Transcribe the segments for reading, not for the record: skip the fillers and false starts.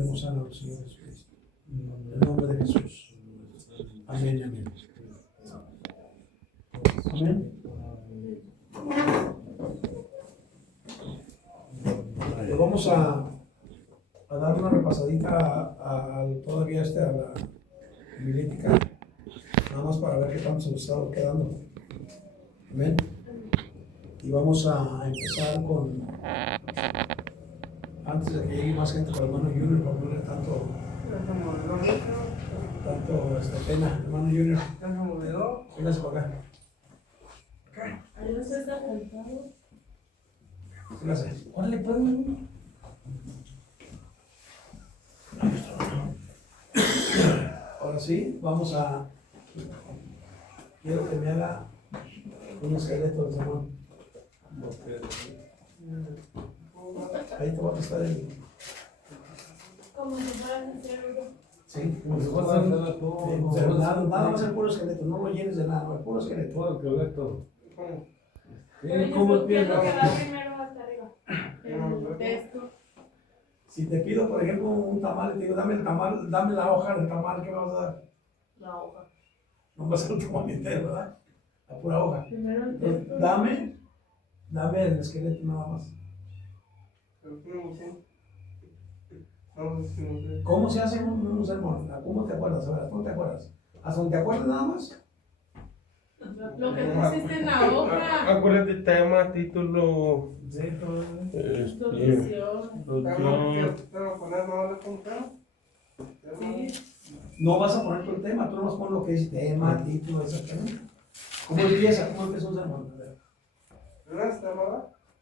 podemos a nuestro Señor Jesucristo. En el nombre de Jesús. Amén y amén. Amén. Pues vamos a dar una repasadita todavía a la homilética, nada más para ver qué tanto se nos está quedando. Amén. Y vamos a empezar con, antes de que llegue más gente para el hermano Junior, para ponerle tanto pena, hermano Junior. Véngase para acá. Ahí no se está sentado. Véngase. Órale, pues. Ahora sí, quiero que me haga un esqueleto del sermón. Ahí te va a prestar el. Como si fueras a hacer uno. Sí, como si fuera nada más el puro esqueleto, no lo llenes de nada, el puro esqueleto. Todo el esqueleto. Pero yo creo que es lo que va primero hasta arriba. El texto. Si te pido, por ejemplo, un tamal, te digo, dame el tamal, dame la hoja del tamal, ¿qué me vas a dar? La hoja. No va a ser el tamal entero, ¿verdad? La pura hoja. Primero el Entonces, texto. dame el esqueleto nada más. ¿Cómo se hace un sermón? ¿Cómo te acuerdas? A ver, ¿cómo te acuerdas? ¿Hasta donde te acuerdas nada más? Lo que pusiste en la hoja. Acuérdate, tema, título. Sí, todo. Introducción. Sí. No vas a poner tu tema, tú no vas a poner lo que es tema, título, exactamente. ¿Cómo empieza? ¿Cómo empieza un sermón? A ver.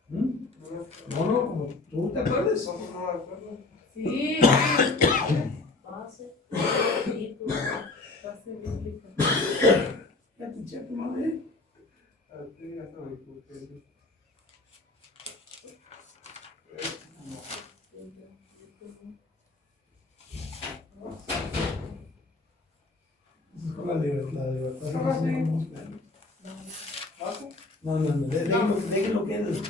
¿Mm? No, como tú te acuerdas. Sí. Base. Título. Base bíblica. Ya te checo, mami. Es con la libertad. No, déjenlo que él.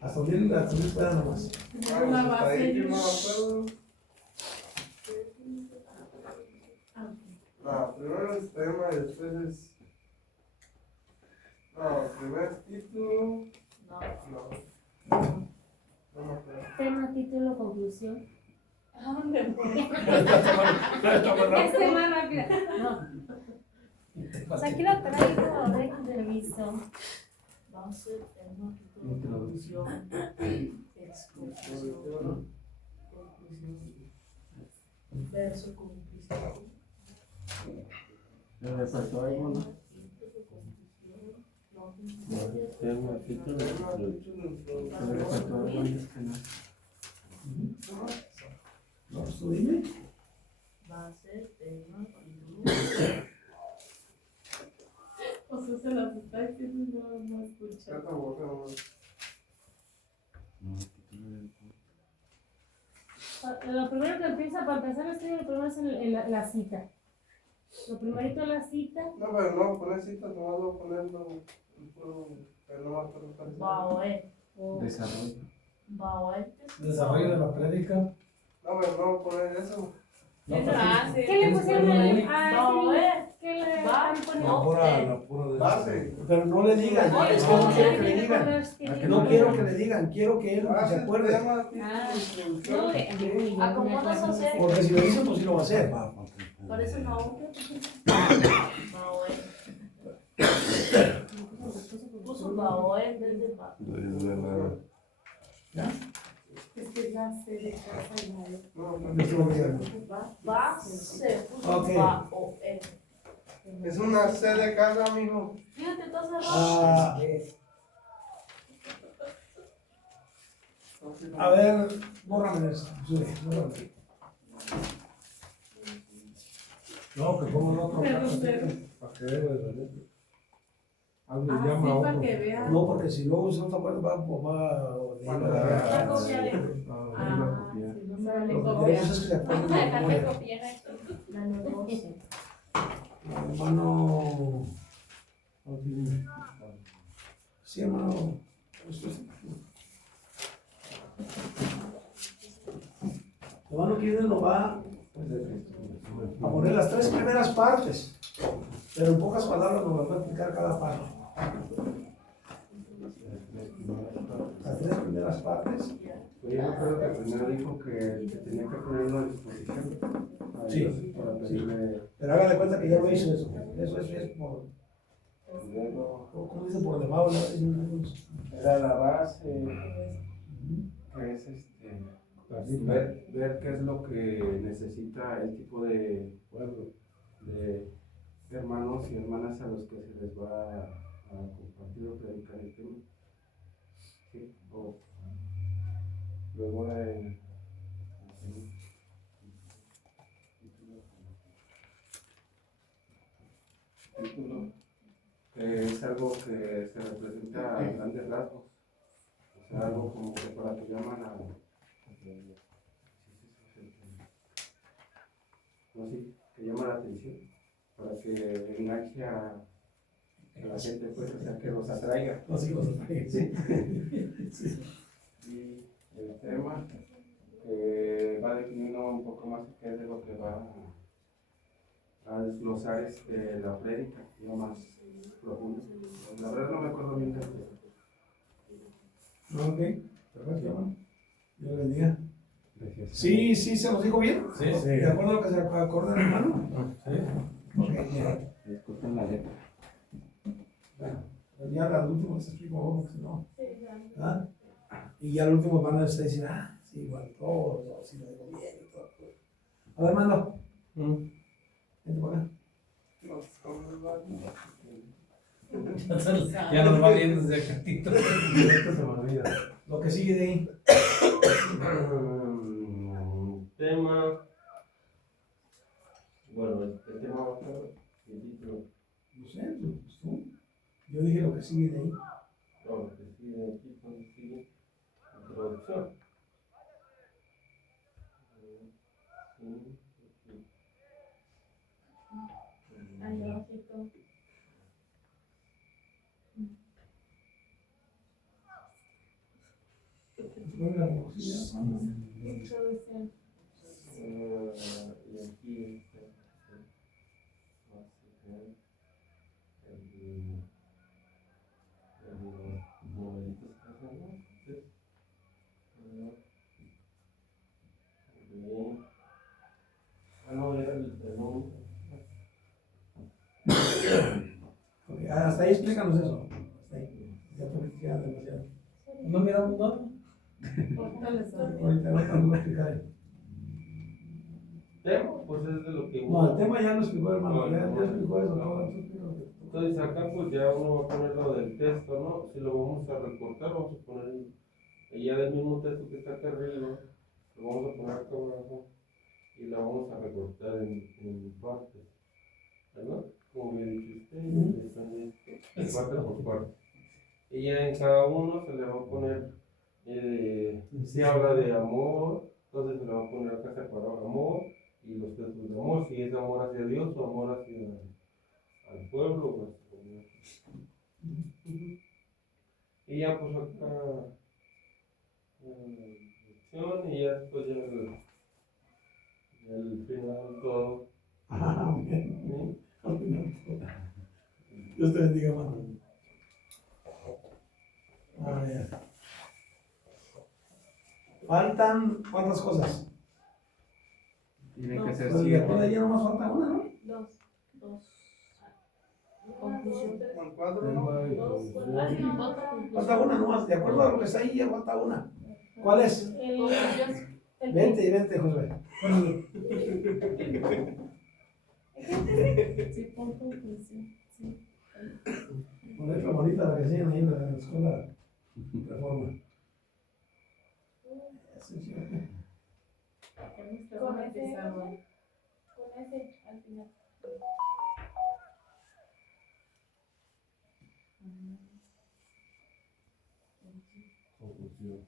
Hasta donde pueda nomás. La base. Primero es tema y después es. No, primero es título. No. No me acuerdo. Tema, título, conclusión. ¿A dónde fue? Es tema rápida. No. Pues aquí lo traigo de televiso. Base, tema, título, conclusión. Exposición. Conclusión. Verso, conclusión. El repertorio, ¿no? Tema, título, el repertorio, No, tú dime. Base, tema, título. O sea, se las está diciendo y no escucha. Lo primero que empieza, para empezar a escribir, lo primero es la cita. Lo primerito es la cita. No, pero no, poner citas, no voy a ponerlo. Pero no va a poner. Baoé. Desarrollo. Baoé. Desarrollo de la prédica. No, pero no voy a poner eso. Eso hace. ¿Qué le pusieron ahí? Baoé. ¿Qué le Va. están poniendo? La pura Base. Pero no le digan, No, es que no quiero que le digan. No quiero que le digan, quiero que él se Base, acuerde. tema, título, introducción. Acomodas a hacer. Porque si lo dice, pues sí lo va a hacer. Por eso no. Baoé. Puso Baoé en vez de Ba. ¿Ya? Es que ya se de casa y madre. No se lo digan. Ba se puso Ok. Baoé. Es una C de casa, mijo. Fíjate, está cerrado. A ver, bórrame eso. Sí, bórrame. No, que pongo el otro. Para que vea la letra. Alguien Ah, llama sí, a para otro. que vea. No, porque si luego se no te acuerdas, va. Ah, copiaré. Ah, sí, no me le Lo que copia. queremos es que se acuerde de la Déjame memoria. copiar aquí. La negocio. Hermano. Sí, hermano. Hermano Kirchner nos va a poner las 3 primeras partes, pero en pocas palabras nos va a explicar cada parte. Las 3 primeras partes. Pues yo me acuerdo que primero dijo que tenía que ponerlo a disposición. A Sí, Dios para pedirle. Pero haga de cuenta que ya lo hizo eso. Eso es por, Luego, ¿cómo dice? Por debajo, ¿no? era la base, que es ver qué es lo que necesita el tipo de pueblo, de hermanos y hermanas a los que se les va a compartir o predicar el tema. Sí, luego título, que es algo que se representa a grandes rasgos, o sea, algo como que para que llaman a no sé, que llama la atención, para que enganche a la gente, pues, o sea, que los atraiga. Los hijos sí. Y el tema que va definiendo un poco más qué es de lo que va a desglosar la prédica, lo más profundo. La verdad no me acuerdo bien del tema. Ok, perfecto, hermano. Dios le bendiga. Gracias. Sí, se los dijo bien. Sí. ¿De acuerdo a lo que se acuerda el hermano? Sí. Ok, ya. Disculpen la letra. Bueno, ya al último les explico, porque si no. Sí, ya. ¿Ah? Y ya al último van a decir, sí, igual todo, si lo digo bien y todo. A ver, hermano. Vente por acá. Ya nos va viendo desde acá. Esto se me olvida. Lo que sigue de ahí. Tema. Bueno, el tema va a ser el título. No sé, pues tú. Yo dije lo que sigue de ahí. No, lo que sigue aquí, cuando sigue introducción. Ahí abajito. Bueno, la cocina. Introducción. Y aquí modelitos que hacemos. Bien. No, era el nombre. Ok, hasta ahí explícanos eso. Hasta ahí. Ya politiquea demasiado. No miramos nada. Ahorita les doy. Ahorita no lo explicaré. Tema, pues es de lo que No, el tema ya lo explicó, hermano. No, Ya no, explicó eso. no. Todo, tú explica lo que- Entonces acá pues ya uno va a poner lo del texto, ¿no? Si lo vamos a recortar, vamos a poner ya del mismo texto que está acá arriba, lo vamos a poner acá abajo y lo vamos a recortar en partes, ¿verdad? Como bien dicho usted, están en partes por partes. Y ya en cada uno se le va a poner, si habla de amor, entonces se le va a poner acá separado amor y los textos de amor, si es amor hacia Dios o amor hacia al pueblo, pues, y ya pues acá lección y ya después ya el final todo. Ah, bien. ¿Sí? Dios te bendiga, hermano. Ah, ya. Faltan cuántas cosas. Tiene que ser Pues de acuerdo, siete. ya nomás falta una, ¿no? Dos. Conclusión. Con 4, Tema ¿no? y Dos. conclusión. Ah, sí, dos. Falta una nomás. De acuerdo a lo que está ahí, ya falta una. ¿Cuál es? Vente, Josué. Sí, con conclusión. Sí. Con letra bonita la que enseñan ahí en la escuela Reforma. Sí, sí. Con ese al final. Conclusión.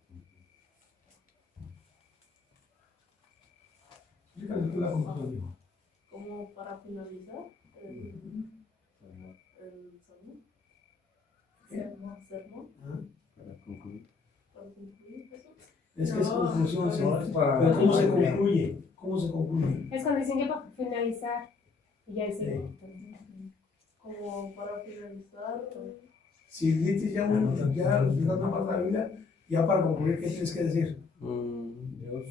Explícale tú la conclusión, hijo. Como para finalizar el sermón. Sermón. Ah, Para concluir. Para concluir eso. Es que es conclusión, sí. No, es para- Pero ¿cómo se concluye? ¿Cómo se concluye? Es cuando dicen que para finalizar. Y ya dicen. Como para finalizar. Si dices ya una parte de la Biblia, ya para concluir, ¿qué tienes que decir? Dios.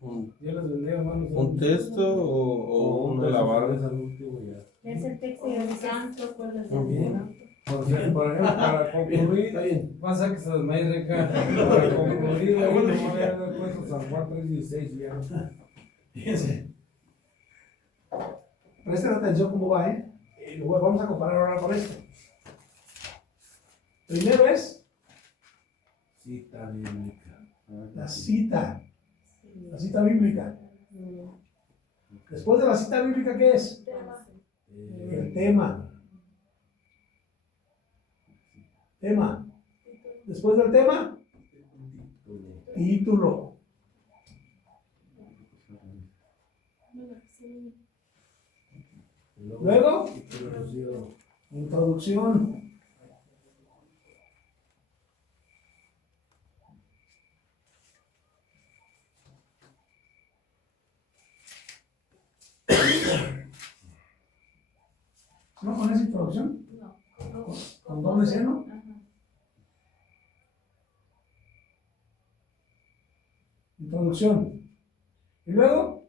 Un Dios les bendiga, hermanos. texto o una alabanza. Es al último ya. Es el texto y ya dice. Santo, pues les Muy bien. Por ejemplo, para Está concluir, bien. vas a que se desmaye Reca. Para concluir, ahí no voy a haber puesto San Juan 3:16 ya. Fíjense. Presten atención cómo va, ¿eh? Luego vamos a comparar ahora con esto. Primero es Cita bíblica. la cita bíblica. Después de la cita bíblica, ¿qué es? El tema. Tema. Después del tema, título. Luego, introducción. ¿No con esa introducción? No. ¿Con doble seno? Ajá. Introducción. Y luego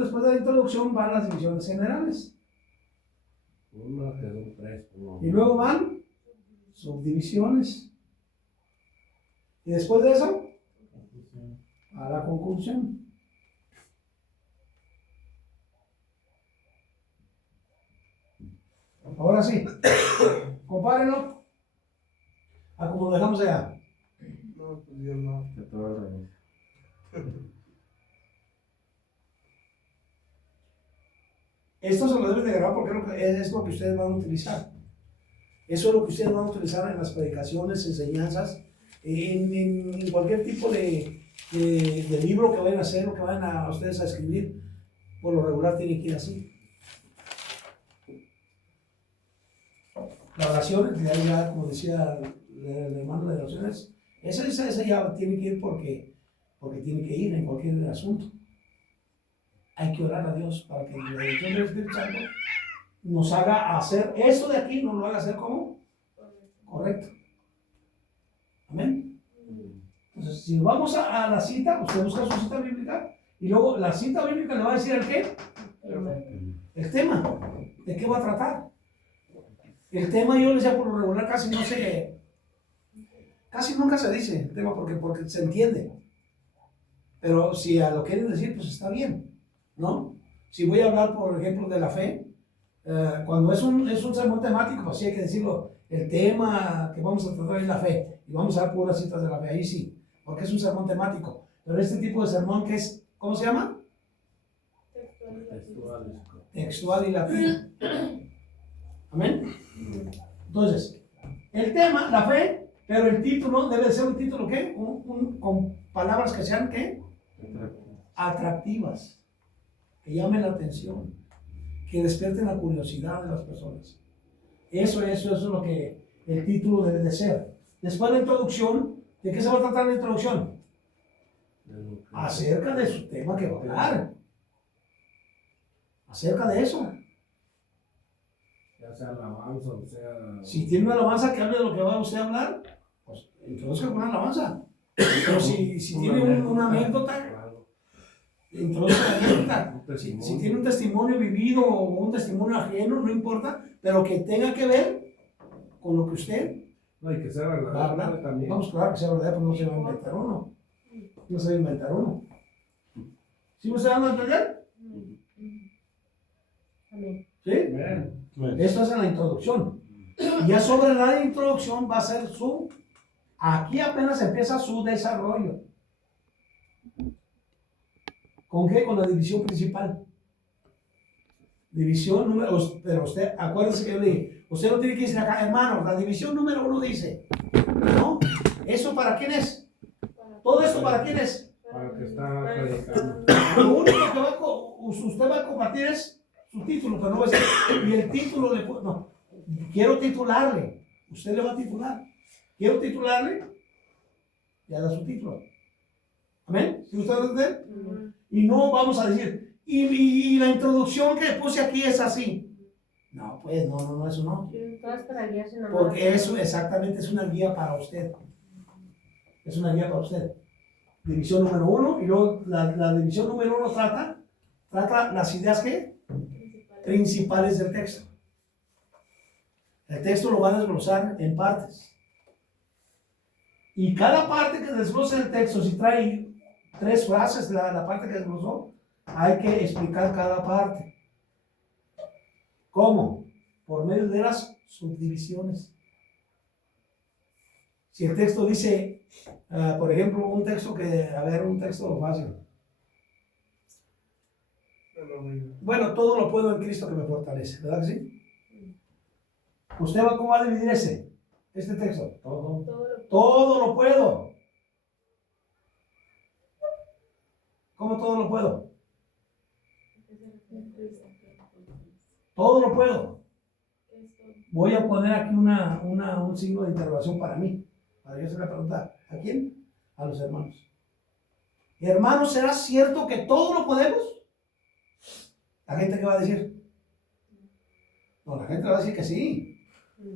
después de la introducción van las divisiones generales. Una que son tres. Y luego van subdivisiones. Y después de eso, a la conclusión. Ahora sí, compárenlo a como lo dejamos allá. No, pues yo no. Que todo al revés. Esto se lo deben de grabar porque es lo que ustedes van a utilizar. Eso es lo que ustedes van a utilizar en las predicaciones, enseñanzas, en cualquier tipo de libro que vayan a hacer o que vayan a ustedes a escribir. Por lo regular tiene que ir así. La oración, ya como decía el hermano de oraciones, esa ya tiene que ir porque tiene que ir en cualquier asunto. Hay que orar a Dios para que la dirección del Espíritu Santo nos haga hacer eso de aquí, nos lo haga hacer como correcto. Amén. Entonces, si nos vamos a la cita, usted busca su cita bíblica y luego la cita bíblica le va a decir el qué, el tema, de qué va a tratar. El tema, yo les decía, por lo regular casi nunca se dice el tema porque se entiende. Pero si a lo quieren decir, pues está bien, ¿no? Si voy a hablar, por ejemplo, de la fe, cuando es un sermón temático, pues sí hay que decirlo. El tema que vamos a tratar es la fe. Y vamos a dar puras citas de la fe, ahí sí, porque es un sermón temático. Pero este tipo de sermón que es, ¿cómo se llama? Textual y latino. Amén. Entonces, el tema, la fe, pero el título debe ser un título, ¿qué? Con palabras que sean, ¿qué? Atractivas, que llamen la atención, que despierten la curiosidad de las personas. Eso es lo que el título debe de ser. Después de la introducción, ¿de qué se va a tratar la introducción? Acerca de su tema que va a hablar. Acerca de eso. Ya sea alabanza o sea. Si tiene una alabanza que hable de lo que va usted a hablar, pues introduzca con una alabanza. Pero si tiene una anécdota, introduzca la anécdota. Si tiene un testimonio vivido o un testimonio ajeno, no importa, pero que tenga que ver con lo que usted No, hay que ser va a verdad hablar. también. Vamos, claro que sea verdad, pues no se va a inventar uno. No se va a inventar uno. ¿Sí me está dando a entender? Amén. ¿Sí? Amén. Esto es en la introducción. Y ya sobre la introducción va a ser aquí apenas empieza su desarrollo. ¿Con qué? Con la división principal. División número, pero usted, acuérdense que yo le dije, usted no tiene que decir acá, hermanos, la división número 1 dice, ¿no? ¿Eso para quién es? ¿Todo esto para quién es? Para el que está predicando. Lo único que usted va a compartir es su título, pero no va a decir, y el título no, quiero titularle, usted le va a titular, quiero titularle ya da su título. ¿Amén? ¿Sí ustedes entienden? Ujú. Y no vamos a decir, y la introducción que puse aquí es así. No, pues, no, eso no. Todo es para guiarse nada más. Porque eso exactamente es una guía para usted. Es una guía para usted. División número 1, y luego la división número 1 trata las ideas ¿qué? Principales del texto. El texto lo van a desglosar en partes. Y cada parte que desglose el texto, si trae 3 frases, la parte que desglosó, hay que explicar cada parte. ¿Cómo? Por medio de las subdivisiones. Si el texto dice, por ejemplo, un texto fácil. Bueno, todo lo puedo en Cristo que me fortalece, ¿verdad que sí? ¿Cómo va a dividir este texto? Todo lo puedo. ¿Cómo todo lo puedo? Todo lo puedo. Voy a poner aquí un signo de interrogación para mí. Para yo hacer la pregunta. ¿A quién? A los hermanos. Hermanos, ¿será cierto que todo lo podemos? ¿La gente qué va a decir? No, la gente va a decir que sí.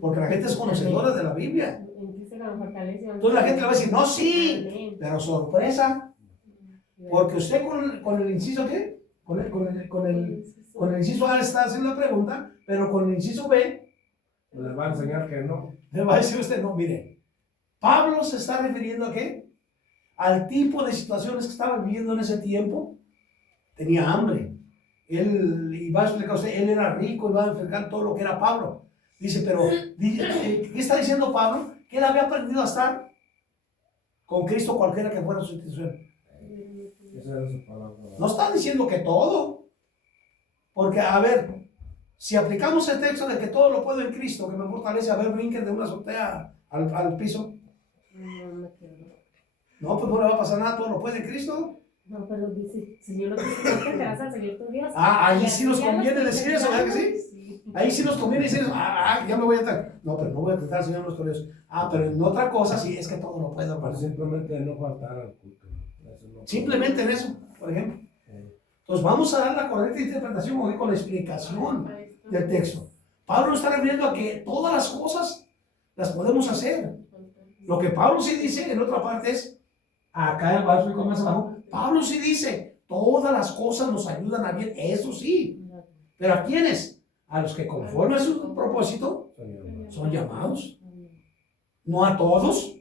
Porque la gente es conocedora de la Biblia. Entonces la gente le va a decir, no, sí. Pero sorpresa. Porque usted con el inciso ¿qué? Con el inciso A está haciendo la pregunta, pero con el inciso B les va a enseñar que no. le va a decir usted, no, mire, Pablo se está refiriendo a ¿qué? Al tipo de situaciones que estaba viviendo en ese tiempo. Tenía hambre. Y va a explicar a usted, él era rico y va a explicar todo lo que era Pablo. Dice, pero, ¿qué está diciendo Pablo? Que él había aprendido a estar con Cristo cualquiera que fuera su institución. Esa era su palabra. No está diciendo que todo. Porque, a ver, si aplicamos el texto de que todo lo puedo en Cristo, que me fortalece, a ver, brinquen de una azotea al piso. No, pues no le va a pasar nada, todo lo puede en Cristo. No, pero dice, Señor, no te vas a seguir tu Dios. Ahí sí nos conviene decir eso, ¿verdad que sí? Sí. Ahí sí nos conviene decir eso. Ya me voy a tratar. No, pero no voy a tratar, Señor, nuestro Dios. Pero en otra cosa sí, es que todo lo puedo, Para hermano. simplemente no faltar al culto. Eso no. Simplemente en eso, por ejemplo. Entonces vamos a dar la correcta interpretación hoy con la explicación del texto. Pablo está refiriendo a que todas las cosas las podemos hacer. Lo que Pablo sí dice en otra parte es, acá va a explicar más abajo, Pablo sí dice, todas las cosas nos ayudan a bien, eso sí. ¿Pero a quiénes? A los que conforme a su propósito son llamados. No a todos,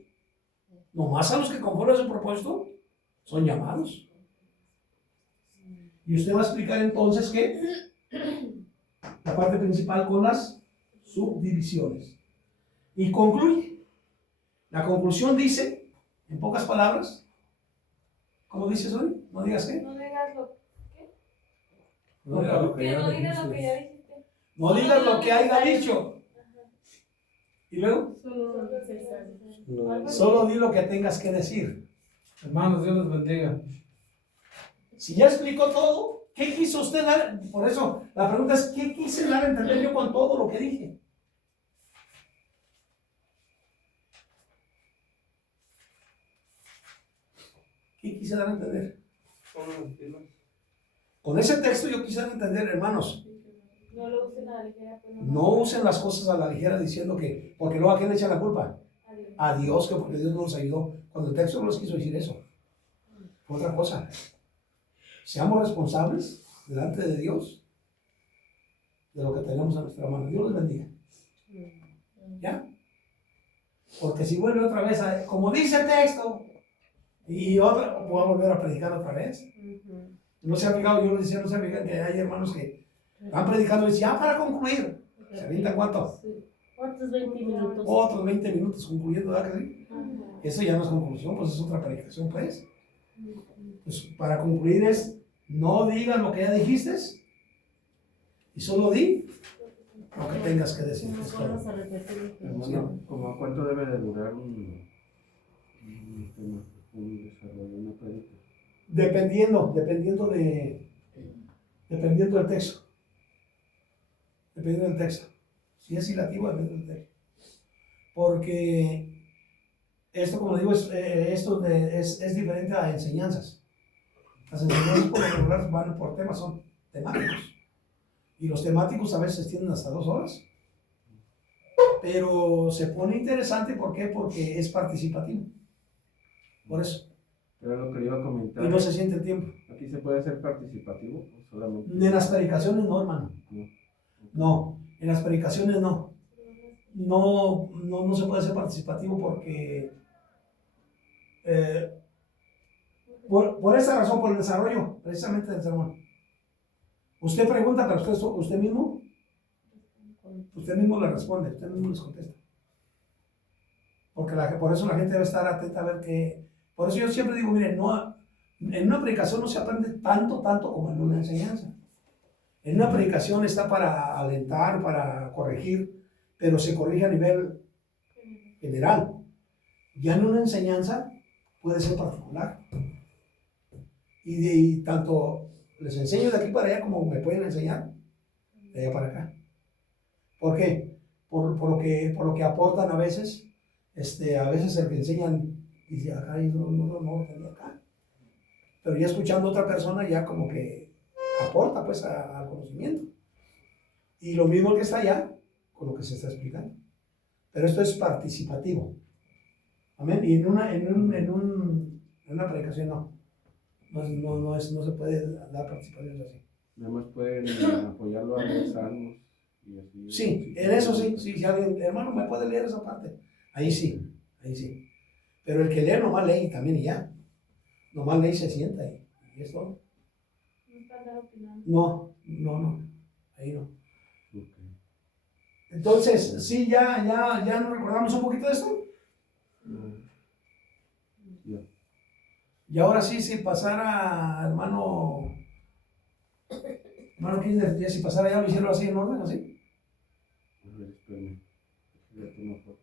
nomás a los que conforme a su propósito son llamados. Y usted va a explicar entonces que la parte principal con las subdivisiones. Y concluye. La conclusión dice, en pocas palabras, ¿cómo dices hoy? No digas qué. No digas lo No diga lo que que ya no digas lo que ya dijiste. dijiste. No digas lo que haya dicho. Y luego, solo di lo que tengas que decir. Hermanos, Dios les bendiga. Si ya explicó todo, ¿qué quiso usted dar? Por eso, la pregunta es, ¿qué quise dar a entender yo con todo lo que dije? ¿Qué quise dar a entender? Con ese texto yo quise dar a entender, hermanos, No lo usen a la ligera. Pues no usen las cosas a la ligera diciendo que, porque luego a quién le echan la culpa. Adiós. A Dios, que porque Dios no nos ayudó. Cuando el texto no nos quiso decir eso. Fue otra cosa. Seamos responsables delante de Dios de lo que tenemos a nuestra mano. Dios les bendiga. ¿Ya? Porque si vuelve otra vez, como dice el texto, y otra, voy a volver a predicar otra vez. No se ha fijado, yo les decía, no se ha fijado que hay hermanos que han predicado y dicen, ya para concluir. ¿Se avienta cuánto? Otros 20 minutos. Otros 20 minutos concluyendo, ¿verdad que sí? Eso ya no es conclusión, pues es otra predicación, pues. Pues para concluir es, no digas lo que ya dijiste y solo di lo que tengas que decir. Es todo. Vamos a repetir. Hermano, ¿como cuánto debe de durar un desarrollo, una predica? Dependiendo del texto. Dependiendo del texto. Si es ilativo, depende del texto. Porque esto, como digo, es diferente a enseñanzas. Las enseñanzas por lo regular van por temas, son temáticos. Y los temáticos a veces tienen hasta 2 horas. Pero se pone interesante, ¿por qué? Porque es participativo. Por eso. Era lo que le iba a comentar. Y no se siente el tiempo. ¿Aquí se puede hacer participativo o solamente? En las predicaciones no, hermano. No, en las predicaciones no. No se puede hacer participativo porque por esa razón, por el desarrollo precisamente del sermón. Usted pregunta, pero usted mismo le responde, usted mismo les contesta. Porque por eso la gente debe estar atenta a ver qué. Por eso yo siempre digo, miren, en una predicación no se aprende tanto como en una enseñanza. En una predicación está para alentar, para corregir, pero se corrige a nivel general. Ya en una enseñanza puede ser particular. Y tanto les enseño de aquí para allá como me pueden enseñar de allá para acá. ¿Por qué? Por lo que aportan a veces. A veces el que enseñan dice, acá no lo tenía acá. Pero ya escuchando a otra persona ya como que aporta pues al conocimiento. Y lo mismo que está allá con lo que se está explicando. Pero esto es participativo. Amén. Y en una predicación no se puede dar participación así. Además pueden apoyarlo a los salmos y así. Sí, en eso sí. Si alguien, hermano, me puede leer esa parte. Ahí sí. Pero el que lee nomás lee también y ya. Nomás lee y se sienta y es todo. No. Ahí no. Okay. Entonces, sí, ya nos recordamos un poquito de esto. Ya. Y ahora sí, si pasara, hermano Kinder, ya si pasara ya lo hicieron así en orden, así. A ver, espérame. Ya tomo foto.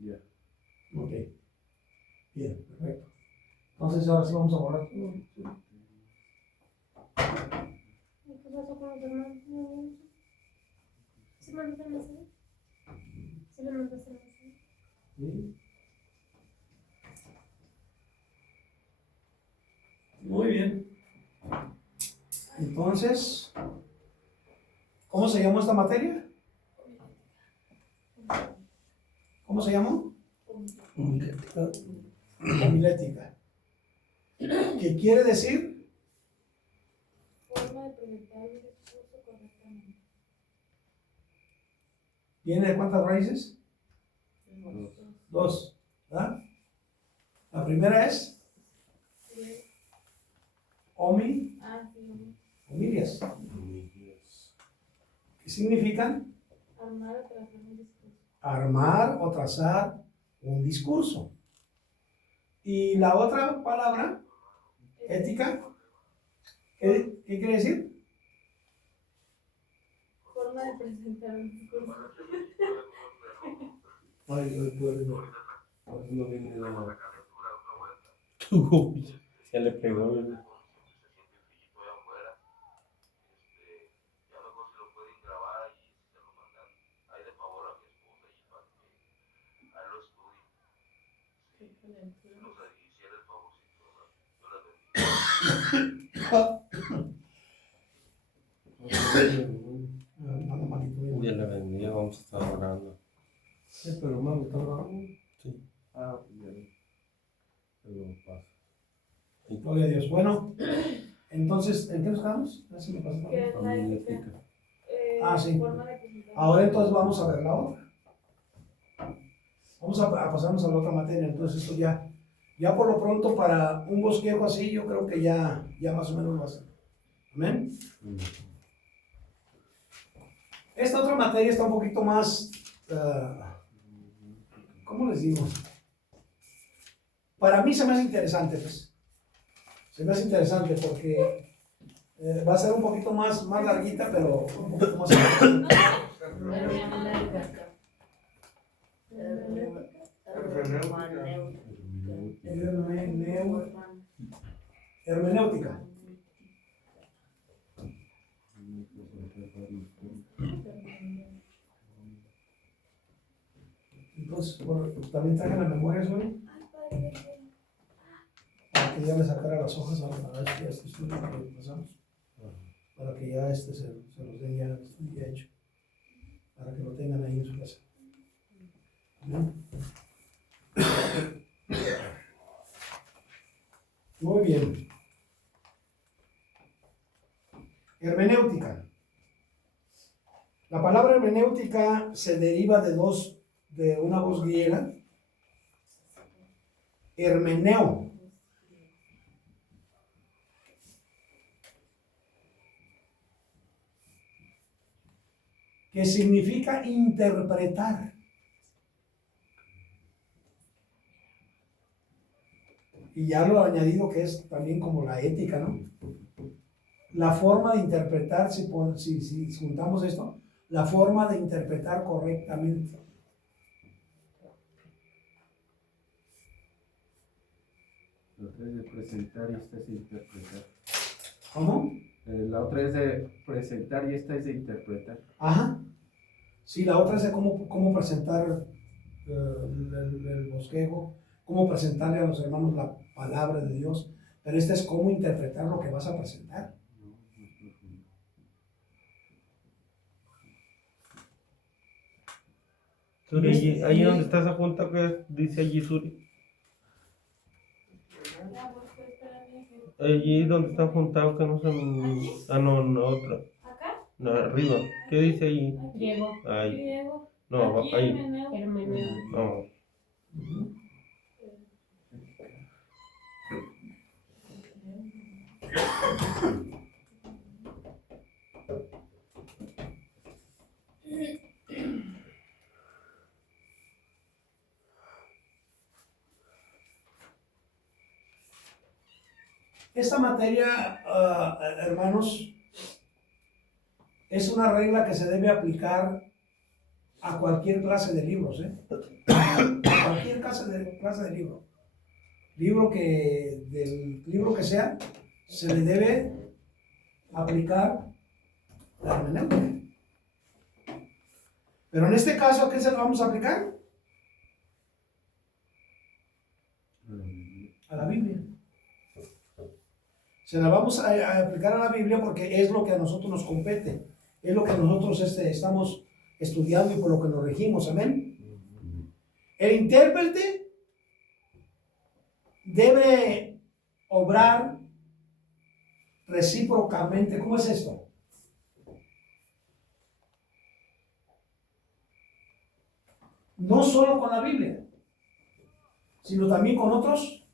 Ya. Ok. Bien, perfecto. Entonces ahora sí vamos a borrar. ¿Qué pasó con los demás? ¿Sí mandaste el mensaje? ¿Sí le mandaste el mensaje? Sí. Muy bien. Entonces, ¿cómo se llamó esta materia? ¿Cómo se llamó? Homilética. ¿Qué quiere decir? Forma de presentar un discurso correctamente. ¿Tiene cuántas raíces? 2. 2. ¿Verdad? La primera es homilias. ¿Qué significan? Armar o trazar un discurso. Y la otra palabra, ética, ¿qué quiere decir? Forma de presentar un discurso. No viene nada. Ya le pegó. Ya le bendiga, vamos a estar orando. Sí, pero hermano, ¿está grabando? Sí. Ah, ya. Luego pasa. Gloria a Dios. Bueno, entonces, ¿en qué nos quedamos? A ver si me pasa ¿Qué nada. es la ética? Sí. Forma de presentar. Ahora entonces vamos a ver la otra. Vamos a pasarnos a la otra materia. Entonces esto ya por lo pronto para un bosquejo así, yo creo que ya más o menos va a ser. Amén. Esta otra materia está un poquito más, ¿cómo les digo? Para mí se me hace interesante, pues. Se me hace interesante porque va a ser un poquito más larguita, pero un poquito más interesante. Hermenéutica. Entonces, también traje la memoria hoy para que ya le sacara las hojas a este estudio que pasamos, para que ya se los den ya el estudio ya hecho, para que lo tengan ahí en su casa. Amén. Muy bien. Hermenéutica. La palabra hermenéutica se deriva de una voz griega, hermeneo, que significa interpretar. Y ya lo he añadido que es también como la ética, ¿no? La forma de interpretar, si juntamos esto, la forma de interpretar correctamente. La otra es de presentar y esta es de interpretar. ¿Cómo? La otra es de presentar y esta es de interpretar. Ajá. Sí, la otra es de cómo presentar el bosquejo, cómo presentarle a los hermanos la palabra de Dios, pero esta es cómo interpretar lo que vas a presentar. Suri, ahí donde está esa junta que dice allí Suri. Allí donde está juntado que no se me... Ah, no, no, otra. ¿Acá? No, arriba. ¿Qué dice allí? Griego. Ahí. Griego. No, Aquí, ahí. Hermeneo. No. Esta materia, hermanos, es una regla que se debe aplicar a cualquier clase de libros, ¿eh? A cualquier clase de libro. Del libro que sea, se le debe aplicar la hermenéutica. Pero en este caso, ¿a qué se lo vamos a aplicar? A la Biblia. Se la vamos a aplicar a la Biblia porque es lo que a nosotros nos compete, es lo que nosotros estamos estudiando y por lo que nos regimos, amén. El intérprete debe obrar recíprocamente. ¿Cómo es esto? No solo con la Biblia, sino también con otros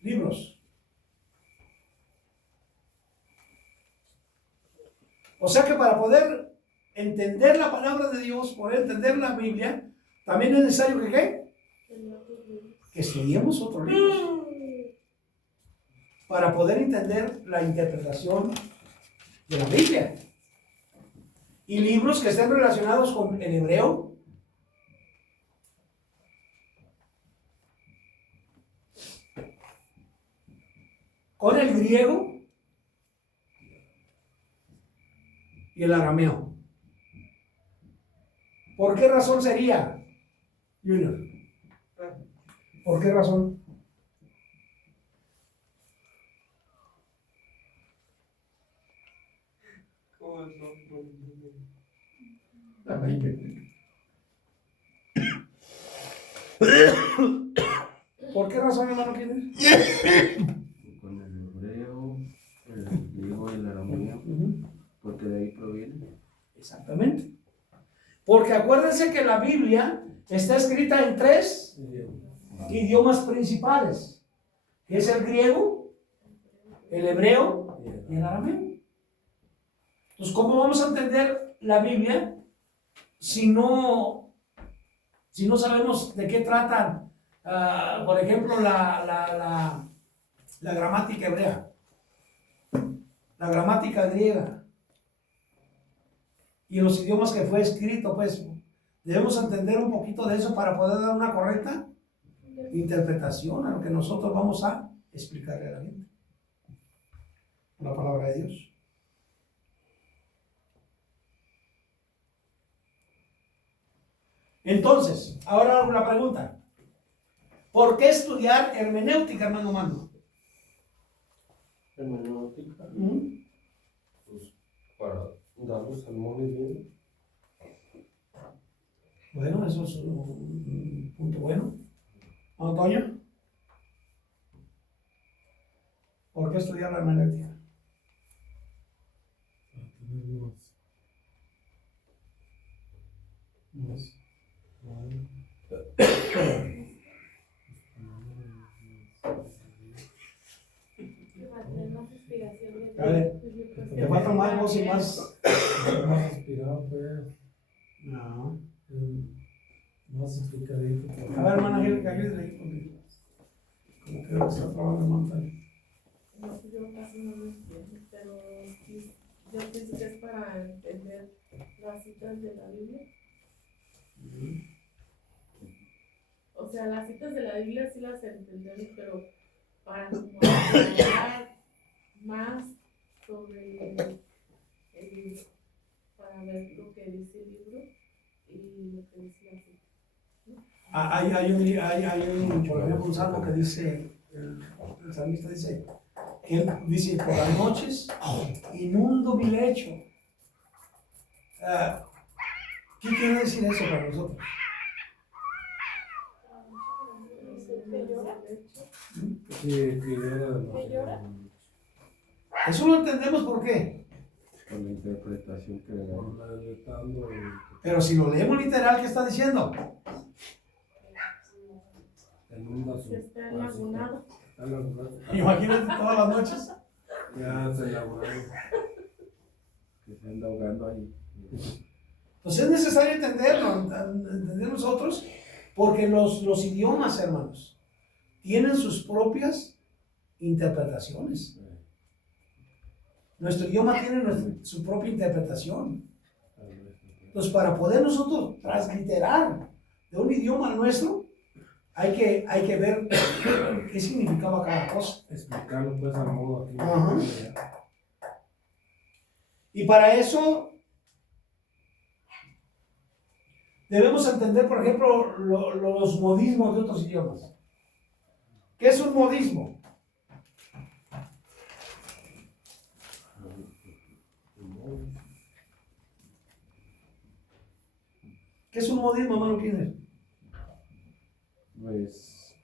libros. O sea que para poder entender la palabra de Dios, poder entender la Biblia, también es necesario que ¿qué? Que estudiemos otros libros para poder entender la interpretación de la Biblia. Y libros que estén relacionados con el hebreo, con el griego y el arameo. ¿Por qué razón sería, Junior? ¿Por qué razón? ¿Por qué razón, hermano? ¿Quién es? Con el hebreo, el griego y el arameo, porque de ahí proviene. Exactamente. Porque acuérdense que la Biblia está escrita en 3 idiomas principales, que es el griego, el hebreo y el arameo. Entonces, ¿cómo vamos a entender la Biblia si no sabemos de qué tratan, por ejemplo, la gramática hebrea, la gramática griega y los idiomas que fue escrito? Pues debemos entender un poquito de eso para poder dar una correcta interpretación a lo que nosotros vamos a explicarle a la gente. La palabra de Dios. Entonces, ahora hago una pregunta. ¿Por qué estudiar hermenéutica, hermano Mando? Hermenéutica, ¿Mm? pues para dar los salmones bien. Bueno, eso es un punto bueno. Antonio, ¿por qué estudiar la hermenéutica? Más inspiración de A ver, te falta más voz y más. Más inspirado, pues. No. Más explicadito. A ver, hermana Angélica, ayúdale ahí porque como que está trabajando en pantalla. No, yo casi no lo entiendo, pero sí, yo pienso que es para entender las citas de la Biblia. O sea, las citas de la Biblia sí las entendemos, pero para como hablar más sobre para ver lo que dice el libro y lo que dice la cita. Hay por ejemplo, un salmo que dice, el salmista dice, él dice, por las noches inundo mi lecho. ¿Qué quiere decir eso para nosotros? Sí, que llora? Eso lo entendemos por qué. Con la interpretación que le dan. Pero si lo leemos literal, ¿qué está diciendo? Que está enlagunado. Imagínate todas las noches. Ya se elaboraron. Que se anda ahogando ahí. Pues es necesario entenderlo, entender nosotros, porque los idiomas, hermanos, tienen sus propias interpretaciones. Nuestro idioma tiene su propia interpretación. Entonces, para poder nosotros transliterar de un idioma al nuestro, hay que ver qué significaba cada cosa. Explicarlo pues al modo aquí. Ajá. Y para eso debemos entender, por ejemplo, los modismos de otros idiomas. ¿Qué es un modismo? ¿Qué es un modismo, hermano Kinder? Pues,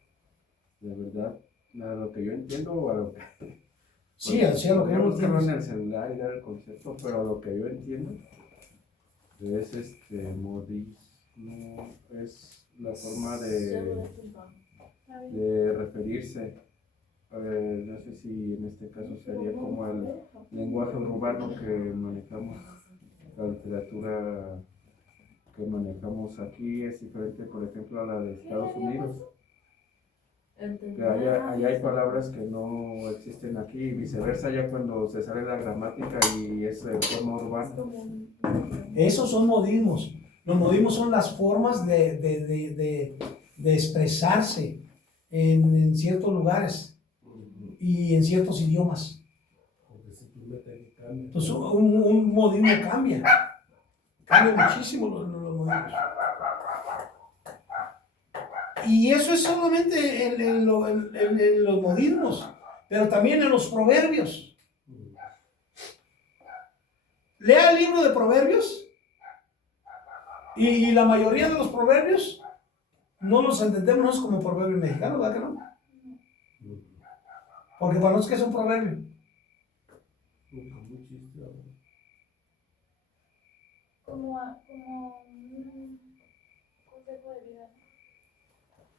de verdad, a lo que yo entiendo o a lo que... Sí, así es lo que yo no buscarlo en entiendo. el celular y dar el concepto, pero a lo que yo entiendo es modismo, es la forma de referirse. No sé si en este caso sería como el lenguaje urbano que manejamos, la literatura que manejamos aquí es diferente, por ejemplo, a la de Estados Unidos. Que allá hay palabras que no existen aquí y viceversa, ya cuando se sale la gramática y es de forma urbana. Esos son modismos. Los modismos son las formas de expresarse en ciertos lugares y en ciertos idiomas. Entonces un modismo cambia muchísimo los modismos. Y eso es solamente en los modismos, pero también en los proverbios. Lea el libro de Proverbios y la mayoría de los proverbios no los entendemos como proverbios mexicanos, ¿verdad que no? Porque para nosotros, ¿qué es un proverbio? Como un consejo de vida.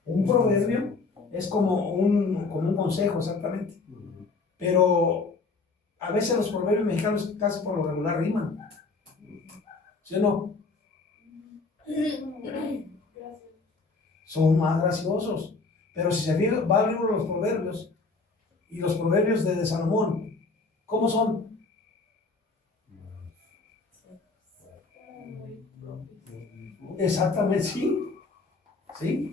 Un proverbio es como un consejo, exactamente. Pero a veces los proverbios mexicanos casi por lo regular riman. ¿Sí o no? Son más graciosos. Pero si se va al libro de los proverbios y los proverbios de Salomón, ¿cómo son? Exactamente, sí. ¿Sí?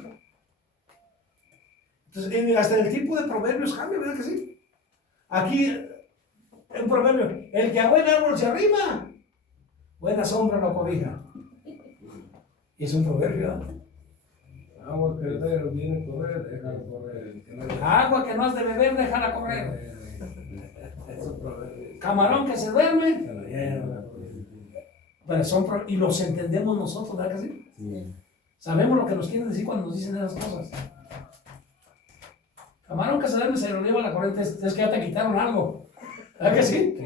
Entonces, hasta el tipo de proverbios cambia, ¿verdad que sí? Aquí, un proverbio, el que a buen árbol se arrima, buena sombra lo cobija. Y es un proverbio, ¿verdad? Agua que viene a correr, déjala correr. Agua que no has de beber, déjala correr. Eso proverbio. Camarón que se duerme. Se la lleva. Pero y los entendemos nosotros, ¿verdad que sí? Sí. Sabemos lo que nos quieren decir cuando nos dicen esas cosas. Camarón que se duerme se lo lleva la corriente, es que ya te quitaron algo. ¿Verdad que sí?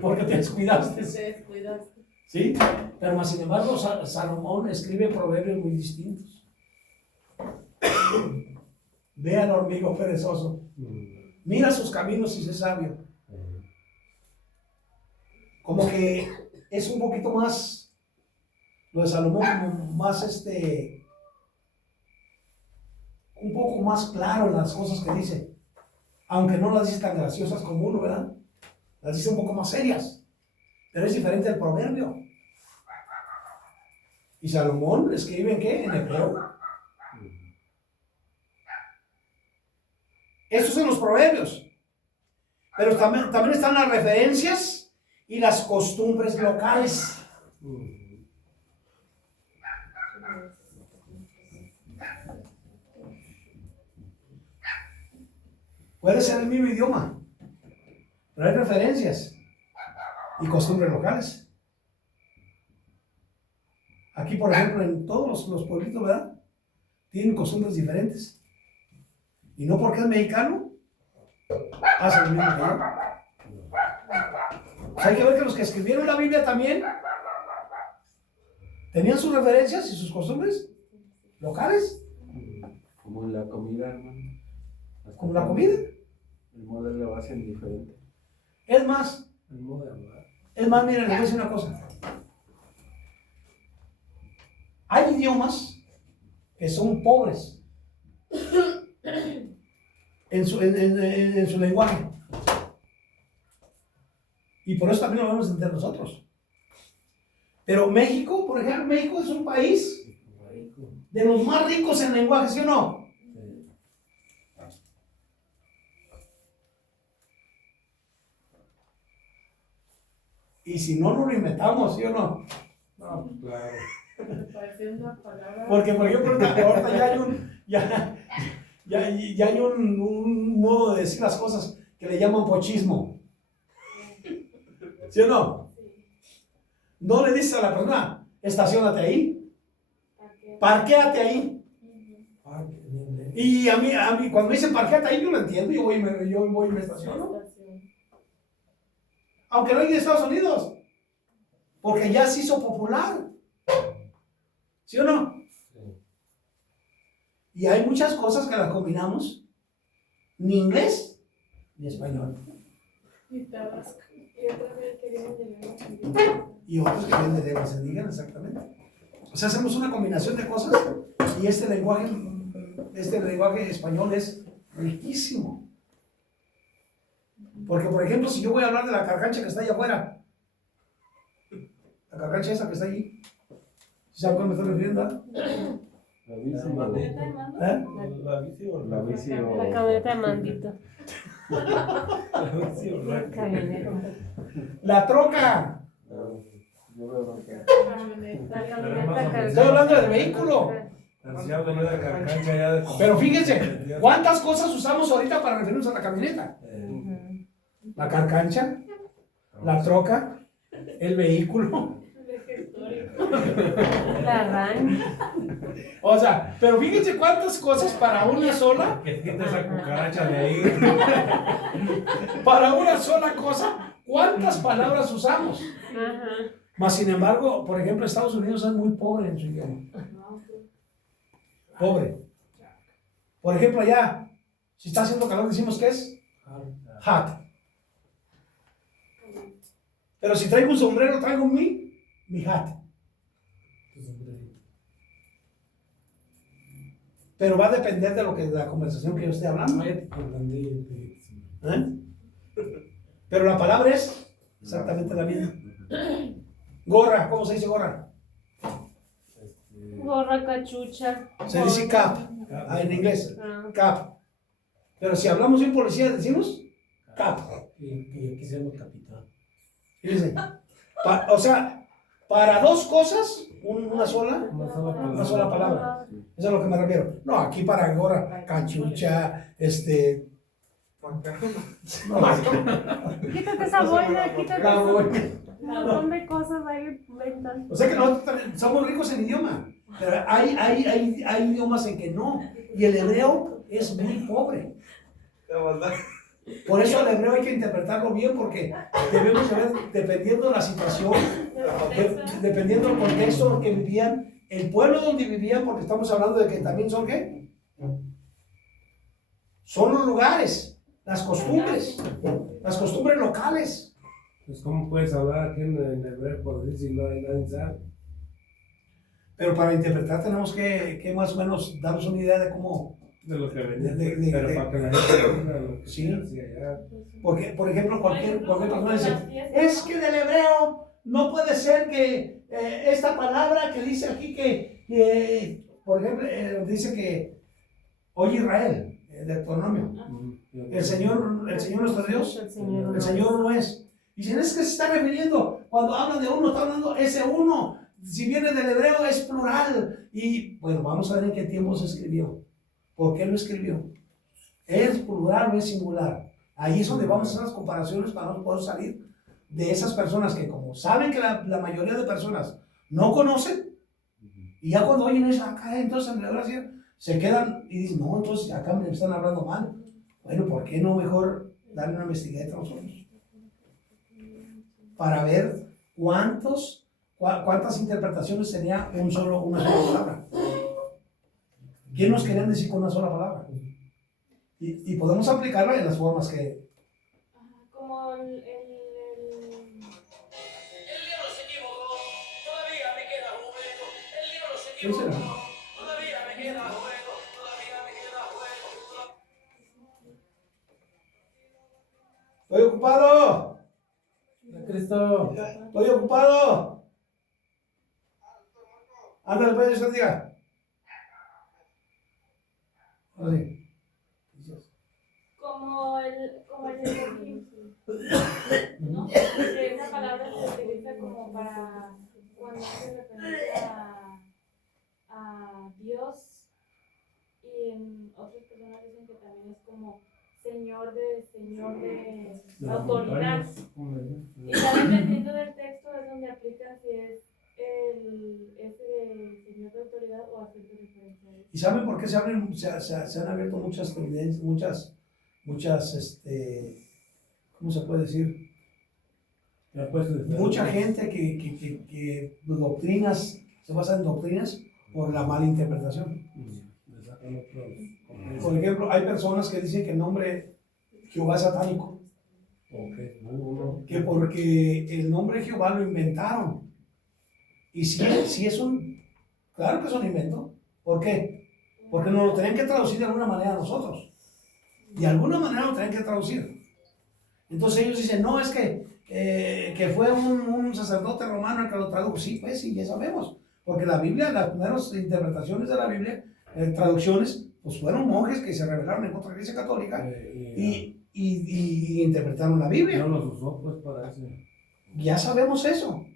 Porque te descuidaste. Te descuidaste. ¿Sí? Pero más sin embargo, Salomón escribe proverbios muy distintos. Ve al hormigo perezoso. Mira sus caminos y sé sabio. Como que es un poquito más, lo de Salomón, como más un poco más claro en las cosas que dice. Aunque no las dice tan graciosas como uno, ¿verdad? Las dice un poco más serias. Pero es diferente del proverbio. ¿Y Salomón escribe en qué? En hebreo. Estos son los proverbios. Pero también están las referencias y las costumbres locales. Puede ser el mismo idioma, pero hay referencias y costumbres locales. Aquí, por ejemplo, en todos los pueblitos, ¿verdad? Tienen costumbres diferentes. Y no porque es mexicano, hace lo mismo que yo. Pues hay que ver que los que escribieron la Biblia también tenían sus referencias y sus costumbres locales, Como en la comida, hermano. como la comida. El modo lo hacen diferente. Es más, El modo de hablar. miren, les voy a decir una cosa. Hay idiomas que son pobres en su lenguaje. Y por eso también lo vamos a entender nosotros. Pero México, por ejemplo, México es un país de los más ricos en lenguaje, ¿sí o no? Y si no, no lo inventamos, ¿sí o no? No, pues claro. Me pareció una palabra. Porque, por ejemplo, ahorita ya hay un modo de decir las cosas que le llaman pochismo. ¿Sí o no? No le dices a la persona, estaciónate ahí, parquéate ahí. Y a mí, cuando me dicen parquéate ahí, yo lo entiendo, yo voy y me estaciono. Aunque no hay en Estados Unidos, porque ya se hizo popular. ¿Sí o no? Sí. Y hay muchas cosas que las combinamos, ni inglés ni español. Y Tabasco. Y otra vez queríamos llegar Y otros que vienen de lenguas indígenas, exactamente. O sea, hacemos una combinación de cosas y este lenguaje español es riquísimo. Porque, por ejemplo, si yo voy a hablar de la carcancha que está allá afuera, la carcancha esa que está allí, ¿saben a cuál me estoy refiriendo? La bici o ¿Camioneta de mando? la bici o la bici o La camioneta de Mandito. La bici o la Camioneta. La troca. Yo veo que La camioneta. Estoy hablando del vehículo. Si hablo yo de carcancha ya de... Pero fíjense, ¿cuántas cosas usamos ahorita para referirnos a la camioneta? La carcancha, la troca, el vehículo. La RAN. O sea, pero fíjense cuántas cosas para una sola, Que quita esa cucaracha de ahí. para una sola cosa, ¿cuántas palabras usamos? Ajá. Mas sin embargo, por ejemplo, Estados Unidos es muy pobre en su idioma. Pobre. Por ejemplo, allá, si está haciendo calor, decimos que es hot. Pero si traigo un sombrero, traigo mi hat. Pero va a depender de la conversación que yo esté hablando. ¿Eh? Pero la palabra es exactamente la misma. Gorra, ¿cómo se dice gorra? Gorra, cachucha. Se dice cap, en inglés, cap. Pero si hablamos de un policía, decimos cap. Y aquí se llama capitán. Fíjense. O sea, Para dos cosas, una sola. Una sola palabra. Eso es a lo que me refiero. No, aquí para ahora, cachucha, no, Quítate esa boina, quítate la esa boina. un montón de cosas ahí inventan. O sea que nosotros también somos ricos en idioma, pero hay idiomas en que no. Y el hebreo es muy pobre. Por eso el hebreo hay que interpretarlo bien, porque debemos saber, dependiendo de la situación, dependiendo del contexto en que vivían, el pueblo donde vivían, porque estamos hablando de que también son ¿qué? Son los lugares, las costumbres locales. Pues, ¿cómo puedes hablar aquí en hebreo por decir si no hay nadie sabe? Pero para interpretar tenemos que más o menos darnos una idea de cómo. De lo que venía. Pero para que la gente entienda lo que sí. se hacía allá. Porque, por ejemplo, cualquier persona dice, es que del hebreo no puede ser que esta palabra que dice aquí por ejemplo, dice que, oye Israel, el Deuteronomio, el Señor nuestro Dios, el Señor uno es. Dicen, es que se está refiriendo, cuando hablan de uno, está hablando ese uno, si viene del hebreo es plural. Y bueno, vamos a ver en qué tiempo se escribió. ¿Por qué lo escribió? ¿Es plural o es singular? Ahí es donde vamos a hacer las comparaciones para no poder salir de esas personas que, como saben que la mayoría de personas no conocen, y ya cuando oyen eso, acá entonces en la gracia, se quedan y dicen, no, entonces acá me están hablando mal. Bueno, ¿por qué no mejor darle una investigación a nosotros? Para ver cuántas interpretaciones tenía una sola palabra. ¿Qué nos querían decir con una sola palabra? Y podemos aplicarla en las formas que. Como el libro se equivocó, todavía me queda juego. El libro se ¿Qué será? equivocó, todavía me queda juego. Todavía me queda juego. Estoy ocupado. Cristo. Estoy ocupado. Ándale, pues, Dios te diga. Ahora sí. como el Elohim, ¿no? Que esa palabra se utiliza como para cuando hace referencia a Dios, y en otras personas dicen que también es como señor de autoridad. Y también dependiendo del texto es donde aplican si es ese de señor de autoridad o haciendo referencia a él. ¿Y saben por qué se han abierto muchas tendencias, ¿cómo se puede decir? Mucha gente que doctrinas, se basa en doctrinas por la mala interpretación. Por ejemplo, hay personas que dicen que el nombre Jehová es satánico. Que porque el nombre Jehová lo inventaron. Y si es claro que es un invento. ¿Por qué? Porque nos lo tenían que traducir de alguna manera a nosotros. De alguna manera lo tenían que traducir. Entonces ellos dicen, no, es que fue un sacerdote romano el que lo tradujo. Sí, pues sí, ya sabemos. Porque la Biblia, las primeras interpretaciones de la Biblia, traducciones, pues fueron monjes que se rebelaron en contra de la Iglesia Católica y interpretaron la Biblia. No los usó pues para eso. Ya sabemos eso.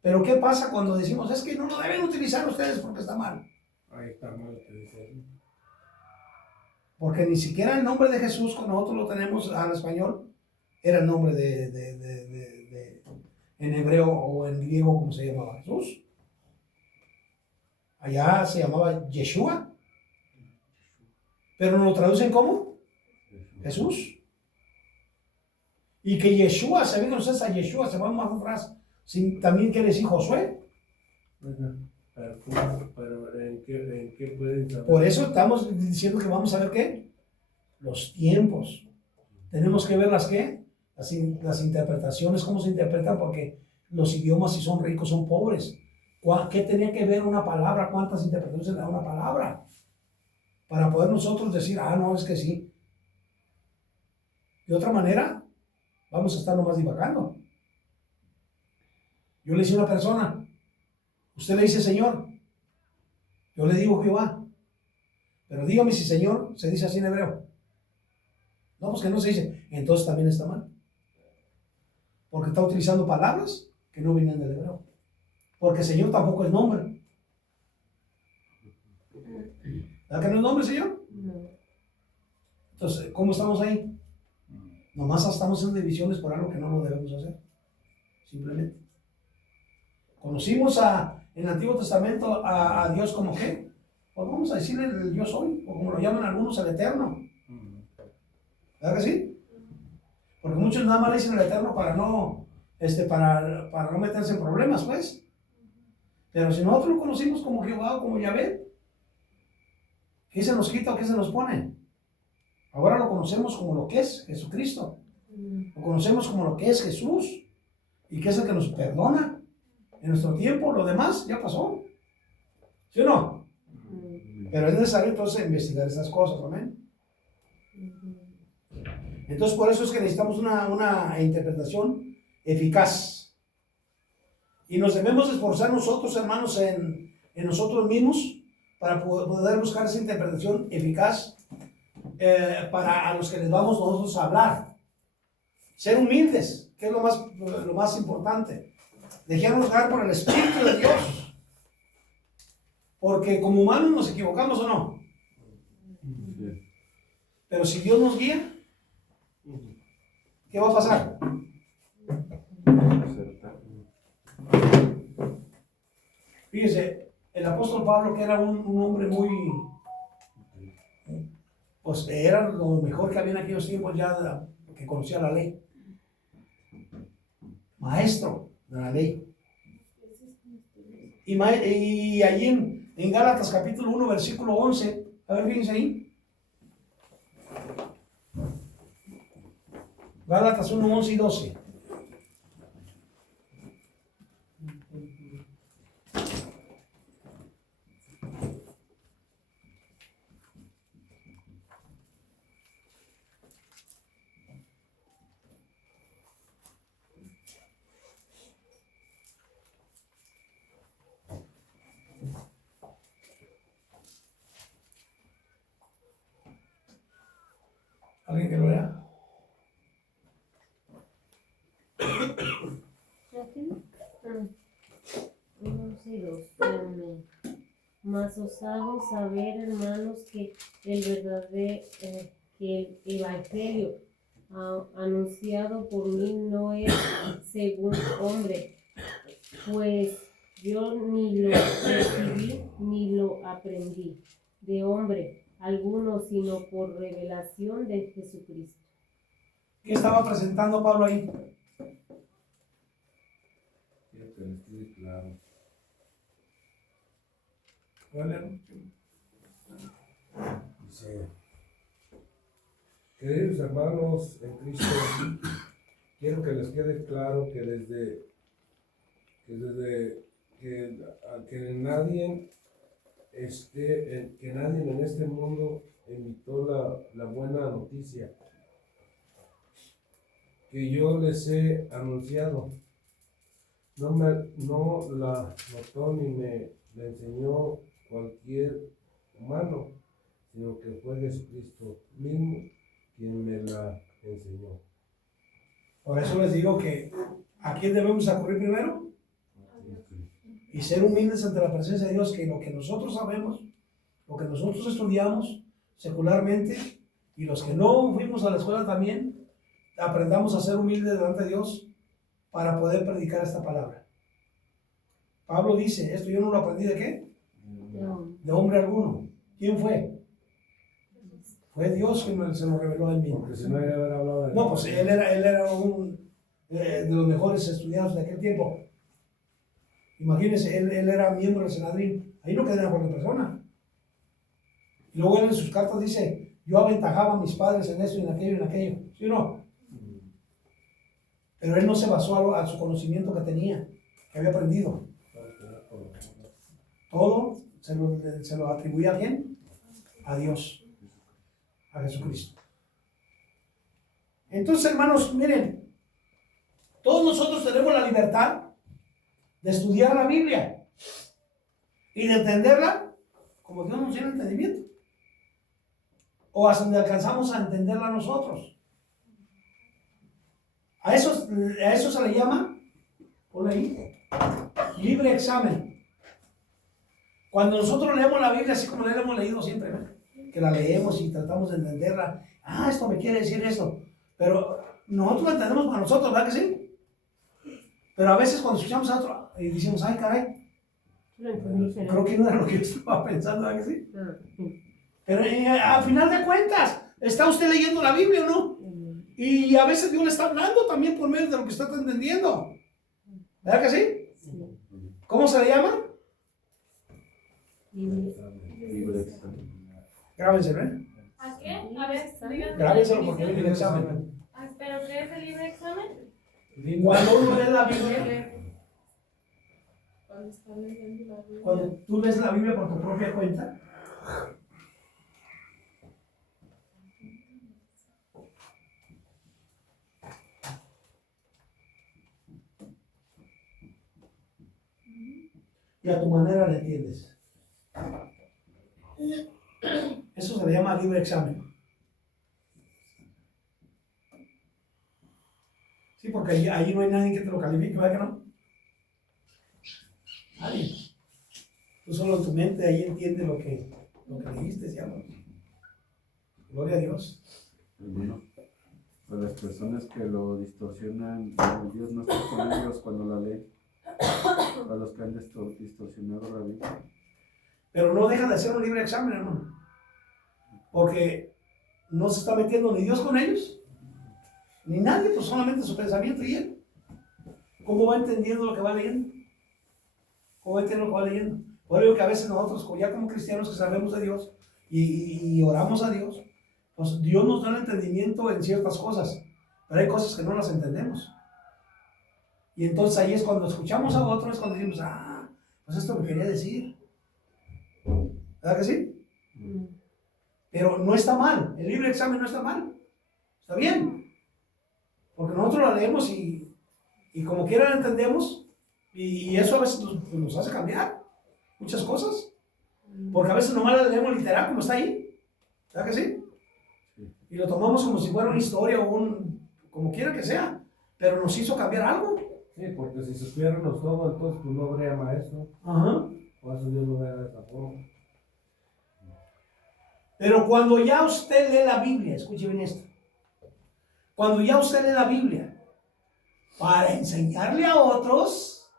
Pero ¿qué pasa cuando decimos, es que no lo deben utilizar ustedes porque está mal? Ahí está mal que dice. Porque ni siquiera el nombre de Jesús, cuando nosotros lo tenemos al español, era el nombre en hebreo o en griego, ¿cómo se llamaba? Jesús. Allá se llamaba Yeshua. Pero nos lo traducen ¿cómo? Jesús. Y que Yeshua, sabiendo ustedes a Yeshua, se va más atrás. También quiere decir Josué. Pero ¿en qué pueden saber? Por eso estamos diciendo que vamos a ver qué. Los tiempos. Tenemos que ver las interpretaciones, cómo se interpretan, porque los idiomas, si son ricos, son pobres. ¿Qué tenía que ver una palabra? ¿Cuántas interpretaciones da una palabra? Para poder nosotros decir, no, es que sí. De otra manera, vamos a estar nomás divagando. Yo le hice a una persona, usted le dice Señor, yo le digo Jehová, pero dígame si Señor se dice así en hebreo. No, pues que no se dice, entonces también está mal. Porque está utilizando palabras que no vienen del hebreo. Porque Señor tampoco es nombre. ¿Verdad que no es nombre, Señor? No. Entonces, ¿cómo estamos ahí? Nomás estamos en divisiones por algo que no lo debemos hacer. Simplemente. Conocimos en el Antiguo Testamento a Dios como qué. Pues vamos a decirle el yo soy, o como lo llaman algunos, el Eterno. ¿Verdad que sí? Porque muchos nada más le dicen el Eterno para no meterse en problemas, pues. Pero si nosotros lo conocimos como Jehová o como Yahvé, ¿qué se nos quita o qué se nos pone? Ahora lo conocemos como lo que es Jesucristo. Lo conocemos como lo que es Jesús. Y que es el que nos perdona. En nuestro tiempo, lo demás ya pasó. ¿Sí o no? Pero es necesario entonces investigar esas cosas, amén. Entonces por eso es que necesitamos una interpretación eficaz. Y nos debemos esforzar nosotros, hermanos, en nosotros mismos para poder buscar esa interpretación eficaz para a los que les vamos nosotros a hablar. Ser humildes, que es lo más importante. Dejarnos guiar por el Espíritu de Dios. Porque como humanos nos equivocamos o no. Pero si Dios nos guía, ¿qué va a pasar? Fíjese, el apóstol Pablo, que era un hombre muy, pues era lo mejor que había en aquellos tiempos ya que conocía la ley. Maestro de la ley. Y allí en Gálatas capítulo 1, versículo 11, a ver, fíjense ahí. Gálatas 1, 11 y 12. ¿Alguien que lo lea? Mas os hago saber, hermanos, que que el evangelio anunciado por mí no es según hombre, pues yo ni lo recibí ni lo aprendí de hombre alguno, sino por revelación de Jesucristo. ¿Qué estaba presentando Pablo ahí? Claro. Dice, queridos hermanos en Cristo, quiero que les quede claro que desde que nadie en este mundo evitó la buena noticia que yo les he anunciado. No la notó ni me la enseñó cualquier humano, sino que fue Jesucristo mismo quien me la enseñó. Por eso les digo que ¿a quién debemos acudir primero? Y ser humildes ante la presencia de Dios, que lo que nosotros sabemos, lo que nosotros estudiamos secularmente, y los que no fuimos a la escuela también, aprendamos a ser humildes delante de Dios para poder predicar esta palabra. Pablo dice, esto yo no lo aprendí ¿de qué? De hombre alguno. ¿Quién fue? Fue Dios quien se lo reveló a él mismo. Porque si no iba a haber hablado de... No, pues él era un de los mejores estudiados de aquel tiempo. Imagínense, él era miembro del Sanedrín. Ahí no quedaba cualquier persona. Y luego él en sus cartas dice, yo aventajaba a mis padres en esto y en aquello y en aquello. ¿Sí o no? Pero él no se basó a su conocimiento que tenía, que había aprendido. Todo se lo atribuía a quién? A Dios, a Jesucristo. Entonces, hermanos, miren, todos nosotros tenemos la libertad de estudiar la Biblia y de entenderla como Dios nos dio el entendimiento, o hasta donde alcanzamos a entenderla nosotros. A eso se le llama, ponle ahí, Libre examen. Cuando nosotros leemos la Biblia, así como la hemos leído siempre, ¿verdad? Que la leemos y tratamos de entenderla. Ah, esto me quiere decir esto. Pero nosotros la entendemos para nosotros, ¿verdad que sí? Pero a veces cuando escuchamos a otro y decimos, ay, caray, Lo entendí diferente. creo que no era lo que yo estaba pensando, ¿verdad que sí? Ah, sí. Pero al final de cuentas, ¿está usted leyendo la Biblia o no? Y a veces Dios le está hablando también por medio de lo que está entendiendo. ¿Verdad que sí? Sí. ¿Cómo se le llama? Libre examen. Grábense, ¿ven? ¿A qué? A ver, díganme. Grábenselo porque es el examen. Ah, ¿pero qué es el libre examen? Cuando uno lee la Biblia, Cuando están leyendo la Biblia. cuando tú lees la Biblia por tu propia cuenta, y a tu manera la entiendes. Eso se le llama libre examen. Sí, porque ahí no hay nadie que te lo califique, ¿verdad que no? Nadie. Tú solo en tu mente ahí entiendes lo que leíste, ¿sí? Gloria a Dios. Hermano, para las personas que lo distorsionan, Dios no está con ellos cuando la leen. Para los que han distorsionado la Biblia. Pero no deja de ser un libre examen, hermano. Porque no se está metiendo ni Dios con ellos, ni nadie, pues solamente su pensamiento y él. ¿Cómo va entendiendo lo que va leyendo? ¿Cómo va entendiendo lo que va leyendo? Por eso digo que a veces nosotros, ya como cristianos que sabemos de Dios y oramos a Dios, pues Dios nos da el entendimiento en ciertas cosas, pero hay cosas que no las entendemos. Y entonces ahí es cuando escuchamos a otros, es cuando decimos, ah, pues esto me quería decir. ¿Verdad que sí? Pero no está mal, el libre examen no está mal, está bien. Porque nosotros lo leemos y como quiera lo entendemos, y eso a veces nos hace cambiar muchas cosas. Porque a veces nomás la leemos literal como está ahí, ¿verdad que sí? Y lo tomamos como si fuera una historia o como quiera que sea, pero nos hizo cambiar algo. Sí, porque si supiéramos todo, entonces pues no habría maestro. Ajá. Por eso Dios lo vea de esa forma. Pero cuando ya usted lee la Biblia, escuche bien esto, cuando ya usted lee la Biblia para enseñarle a otros,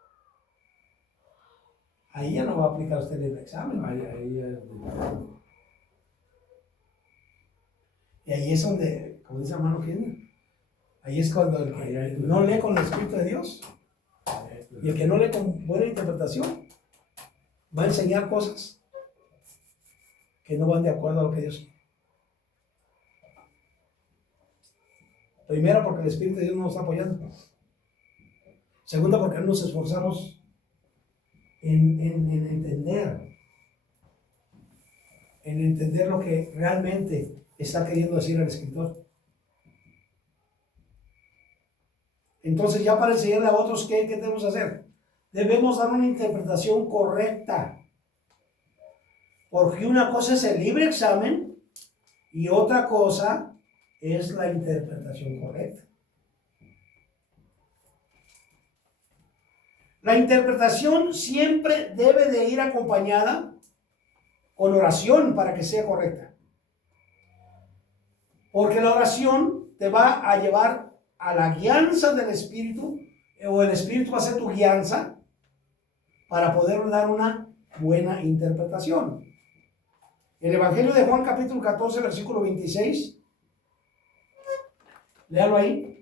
ahí ya no va a aplicar usted el examen. Ahí es Y ahí es donde, como dice hermano Kenny, ahí es cuando el que no lee con el Espíritu de Dios y el que no lee con buena interpretación va a enseñar cosas que no van de acuerdo a lo que Dios quiere. Primera, porque el Espíritu de Dios no nos está apoyando. Segunda, porque no nos esforzamos en entender lo que realmente está queriendo decir el escritor. Entonces, ya para enseñarle a otros, ¿qué debemos hacer? Debemos dar una interpretación correcta. Porque una cosa es el libre examen y otra cosa es la interpretación correcta. La interpretación siempre debe de ir acompañada con oración para que sea correcta. Porque la oración te va a llevar a la guianza del Espíritu, o el Espíritu va a ser tu guianza para poder dar una buena interpretación. El Evangelio de Juan capítulo 14, versículo 26. Léalo ahí.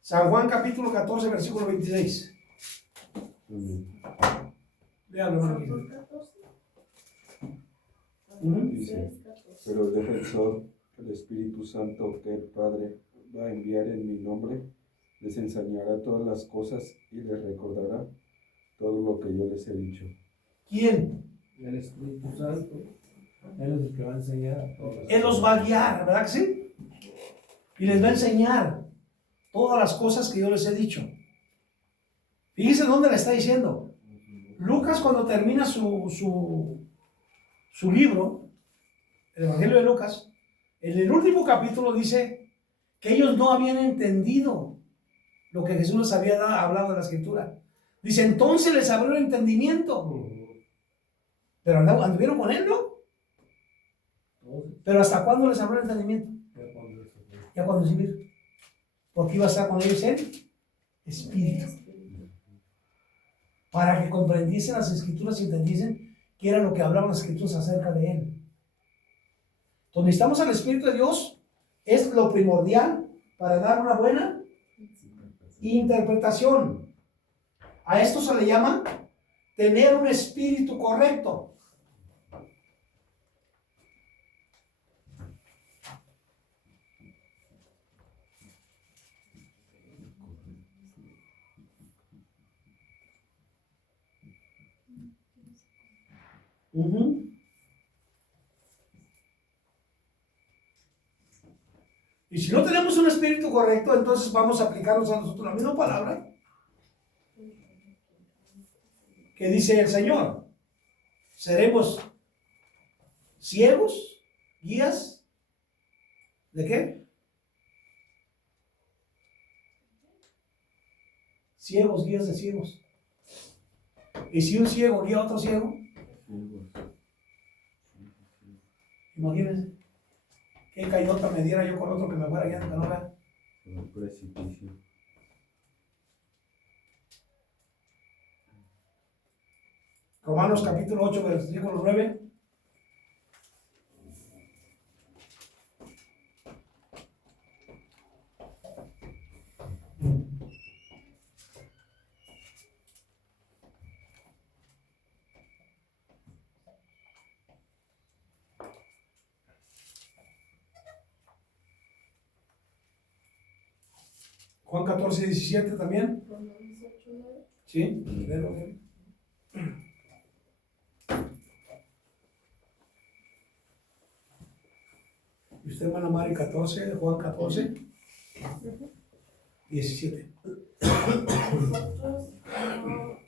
San Juan capítulo 14, versículo 26. Léalo, hermano. Dice, pero el defensor, el Espíritu Santo que el Padre va a enviar en mi nombre, les enseñará todas las cosas y les recordará todo lo que yo les he dicho. ¿Quién? el Espíritu Santo. Él es el que va a enseñar a todas las Él los va a guiar, ¿verdad que sí? Y les va a enseñar todas las cosas que yo les he dicho. Fíjese dónde le está diciendo. Lucas, cuando termina su libro, el Evangelio de Lucas, en el último capítulo dice que ellos no habían entendido lo que Jesús les había hablado de la Escritura. Dice, entonces les abrió el entendimiento. Pero anduvieron con él, ¿no? Pero ¿hasta cuándo les abrió el entendimiento? Ya cuando se vieron. Porque iba a estar con ellos en espíritu. Para que comprendiesen las Escrituras y entendiesen qué era lo que hablaban las Escrituras acerca de él. Donde estamos al Espíritu de Dios es lo primordial para dar una buena interpretación. A esto se le llama tener un espíritu correcto. Y si no tenemos un espíritu correcto, entonces vamos a aplicarnos a nosotros la misma palabra que dice el Señor. Seremos ciegos, guías, ¿de qué? Ciegos, guías de ciegos. Y si un ciego guía a otro ciego, imagínense, qué caidota me diera yo con otro que me fuera guiando que no vea. Un precipicio. Romanos capítulo 8, versículo 9. Juan 14, 17 también. Sí, léelo. Y usted, hermana Mari, 14, Juan 14, 17. Nosotros no.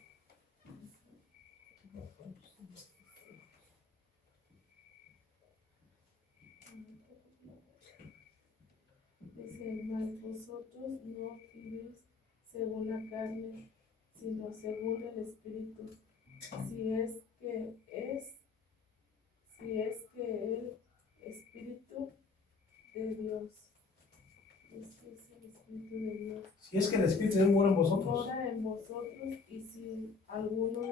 Dice, mas vosotros no vivís según la carne, sino según el Espíritu. Si es que el Espíritu de Dios. Este es el Espíritu de Dios. Si es que el Espíritu de Dios mora en vosotros. Mora en vosotros, y si alguno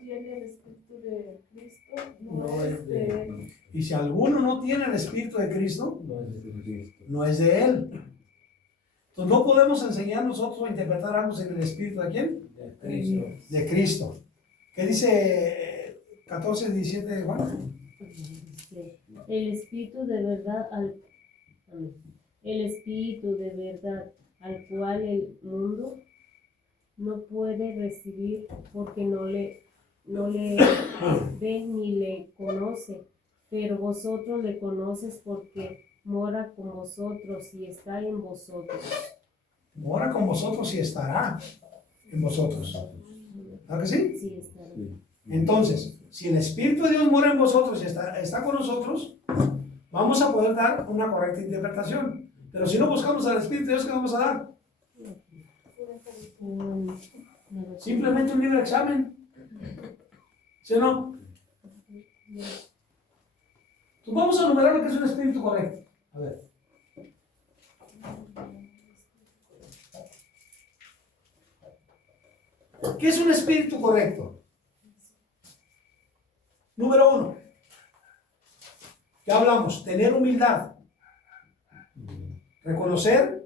tiene el Espíritu de Cristo, no es de él. Y si alguno no tiene el Espíritu de Cristo, no es de él. Entonces no podemos enseñar nosotros a interpretar algo sin el Espíritu de quién? De Cristo. De Cristo. ¿Qué dice 14, 17 de Juan? El Espíritu de verdad al cual el mundo no puede recibir porque no le ve ni le conoce, pero vosotros le conoces porque mora con vosotros y está en vosotros. Mora con vosotros y estará en vosotros. ¿Verdad que sí? Sí, estará. Entonces, si el Espíritu de Dios mora en vosotros y está con nosotros, vamos a poder dar una correcta interpretación. Pero si no buscamos al Espíritu de Dios, ¿qué vamos a dar? Simplemente un libre examen. ¿Sí o no? Entonces vamos a enumerar lo que es un espíritu correcto. A ver. ¿Qué es un espíritu correcto? Número 1. Ya hablamos, tener humildad. Reconocer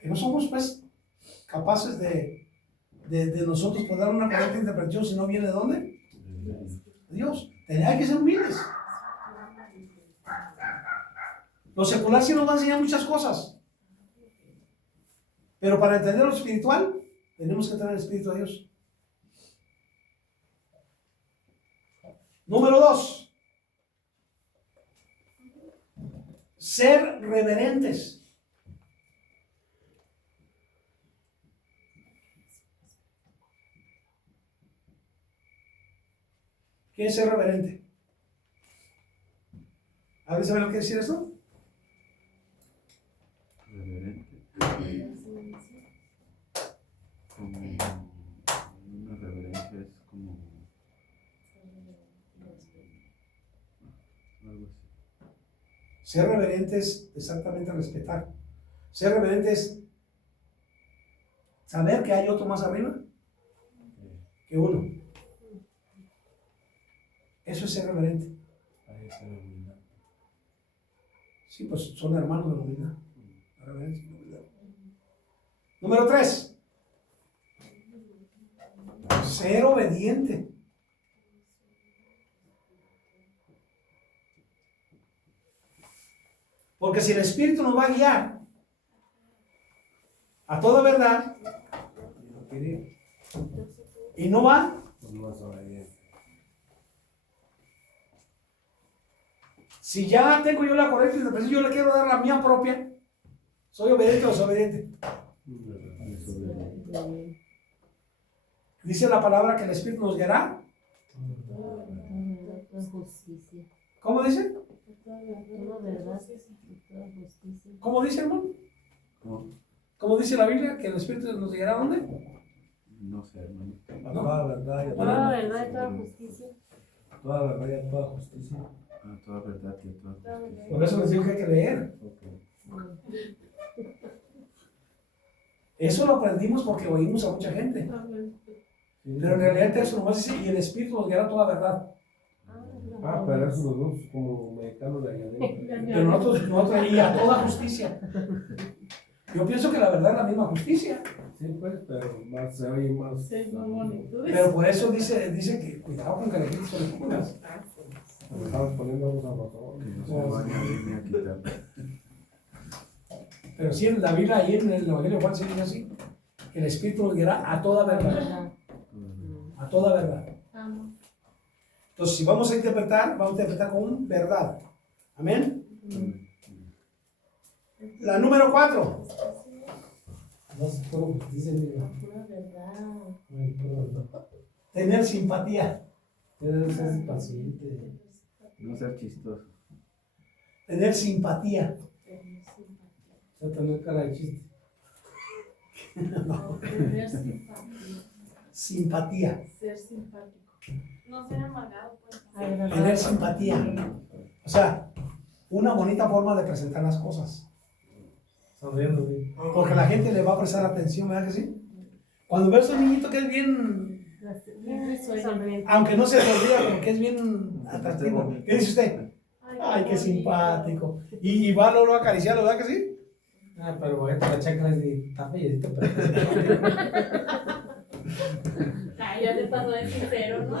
que no somos pues capaces de nosotros poder dar una correcta interpretación si no viene de dónde? De Dios. Hay que ser humildes. Lo secular sí nos va a enseñar muchas cosas. Pero para entender lo espiritual, tenemos que tener el Espíritu de Dios. Número 2. Ser reverentes. ¿Qué es ser reverente? ¿Alguien sabe lo que quiere decir eso? Reverente. Como una reverencia es como algo así. Ser reverente es exactamente respetar. Ser reverente es saber que hay otro más arriba que uno. Eso es ser reverente. Ahí está la humildad. Sí, pues son hermanos de la humildad. La reverencia y la humildad. Número 3. Ser obediente. Porque si el Espíritu nos va a guiar a toda verdad y no va, Pues no vas a obediente. si ya tengo yo la correcta interpretación, yo le quiero dar la mía propia, ¿soy obediente o desobediente? Dice la palabra que el Espíritu nos guiará. Toda justicia. ¿Cómo dice? Toda verdad y toda justicia. ¿Cómo dice, hermano? ¿Cómo? ¿Cómo dice la Biblia que el Espíritu nos guiará a dónde? No sé, hermano. A toda verdad y a Toda verdad y toda justicia. toda verdad y a toda justicia. A toda verdad y a toda justicia. Por eso les digo que hay que leer. Eso lo aprendimos porque oímos a mucha gente. Pero en realidad el texto nomás dice, y el Espíritu nos guiará a toda verdad. Ah, pero eso los dos como mexicanos de allá adentro. Pero nosotros y a toda justicia. Yo pienso que la verdad es la misma justicia. Sí, pues, pero más se oye más. Sí, muy bonito. Pero por eso dice que cuidado con que le quites lecturas. Nos estamos poniendo a favor. Que no se me vaya a ir ni a quitar. Pero sí, en la Biblia, ahí en el Evangelio de Juan se dice así, que el Espíritu nos guiará a toda verdad. A toda verdad. Entonces, si vamos a interpretar con verdad. Amén. La número 4. No sé cómo dicen, Pura verdad. Tener simpatía. debe ser paciente. No ser chistoso. Tener simpatía. O sea, tener cara de chiste. Tener simpatía. Simpatía. Ser simpático. No ser amargado, pues. Tener simpatía. O sea, una bonita forma de presentar las cosas. Sonriendo, sí. Porque la gente le va a prestar atención, ¿verdad que sí? Cuando ves a un niñito que es bien, aunque no se sonría, pero que es bien atractivo, ¿qué dice usted? Ay, qué simpático. Y va luego a acariciarlo, ¿verdad que sí? Ah, pero esta la chacra es de está bellecito, pero. Ay, ya se pasó de sincero, ¿no?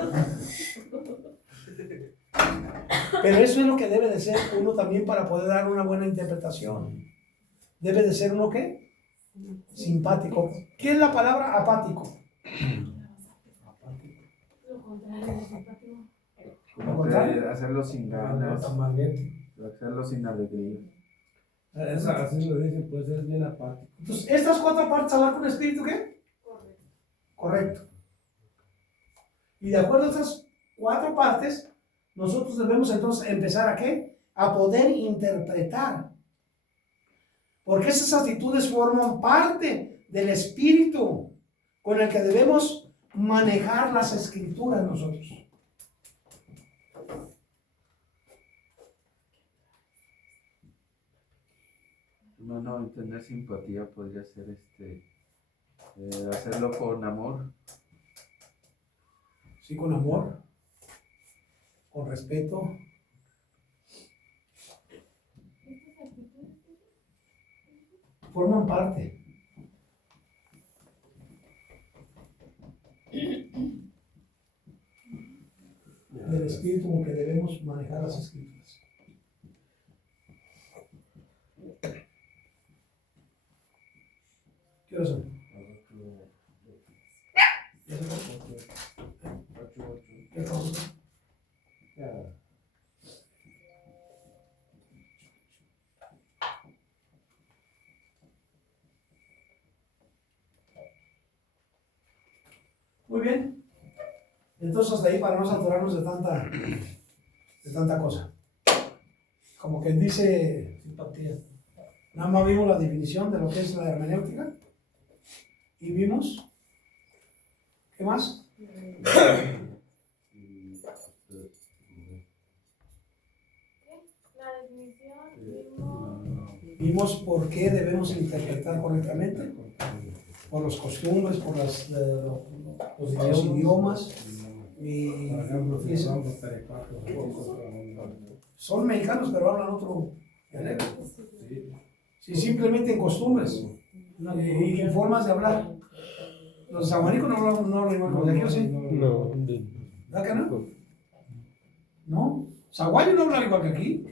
Pero eso es lo que debe de ser uno también para poder dar una buena interpretación. Debe de ser uno, ¿qué? Simpático. ¿Qué es la palabra apático? Lo contrario de simpático. Como que hacerlo sin ganas, Amarguete. hacerlo sin alegría. Así lo dicen, pues es bien apático. Entonces, estas 4 partes hablar con espíritu, ¿qué? Correcto. Y de acuerdo a estas 4 partes, nosotros debemos entonces empezar a ¿qué? A poder interpretar. Porque esas actitudes forman parte del espíritu con el que debemos manejar las escrituras nosotros. No, tener simpatía podría ser hacerlo con amor. Sí, con amor, con respeto. Forman parte. Del espíritu con que debemos manejar las escrituras. ¿Qué hora son? ¿Qué cosa? Ya. Muy bien. Entonces hasta ahí para no saturarnos de tanta cosa. Como quien dice, simpatía. Nada más vimos la definición de lo que es la hermenéutica. Y vimos, ¿qué más? La definición, Vimos por qué debemos interpretar correctamente, por las costumbres, por los idiomas. Y Por ejemplo, si eso. vamos a Tarepato, Son mexicanos, pero hablan otro dialecto. sí. Sí, simplemente en costumbres y en formas de hablar. Los zaguanicos no hablan igual que los de aquí, ¿o sí? No, ¿Verdad que no? ¿No? Zaguayo no habla igual que aquí,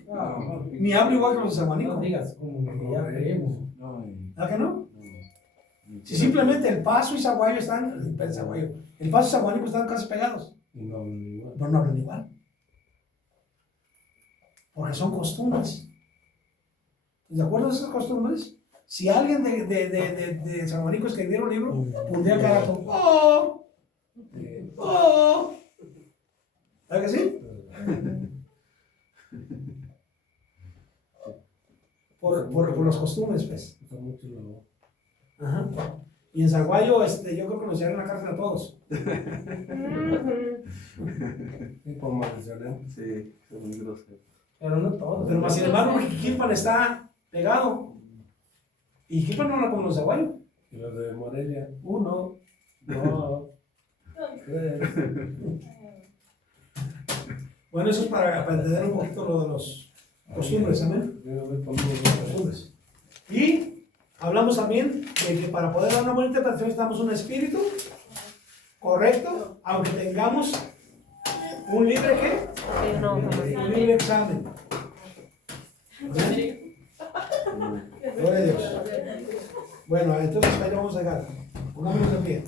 ni habla igual que los zaguanicos. digas como que ya creemos. ¿Verdad que no? Si simplemente el Paso y Zaguayo están, el Paso y Zaguanico están casi pegados, Y no hablan igual. pero no hablan igual. Porque son costumbres. ¿De acuerdo a esas costumbres? Si alguien de Zaguanico escribiera un libro, pondría cara con ¡oh! ¡Oh! ¿Verdad que sí? Por las costumbres, pues. Usa mucho la Ajá. Y en Zaguayo, yo creo que nos llevaron a la cárcel a todos. y por maldiciones. Sí, es muy grosero. Pero no todos. Pero más sin embargo, Jiquilpan está pegado. Y Jiquilpan no habla como los Zaguayo. Y los de Morelia, 1, 2, 3. Bueno, eso es para entender un poquito lo de los costumbres, amén. Costumbres. Y hablamos también de que para poder dar una buena interpretación necesitamos un espíritu correcto, aunque tengamos un libre ¿qué? Un libre examen. ¿Amén? Gloria a Dios. Bueno, entonces ahí vamos a llegar. Pongámonos de pie.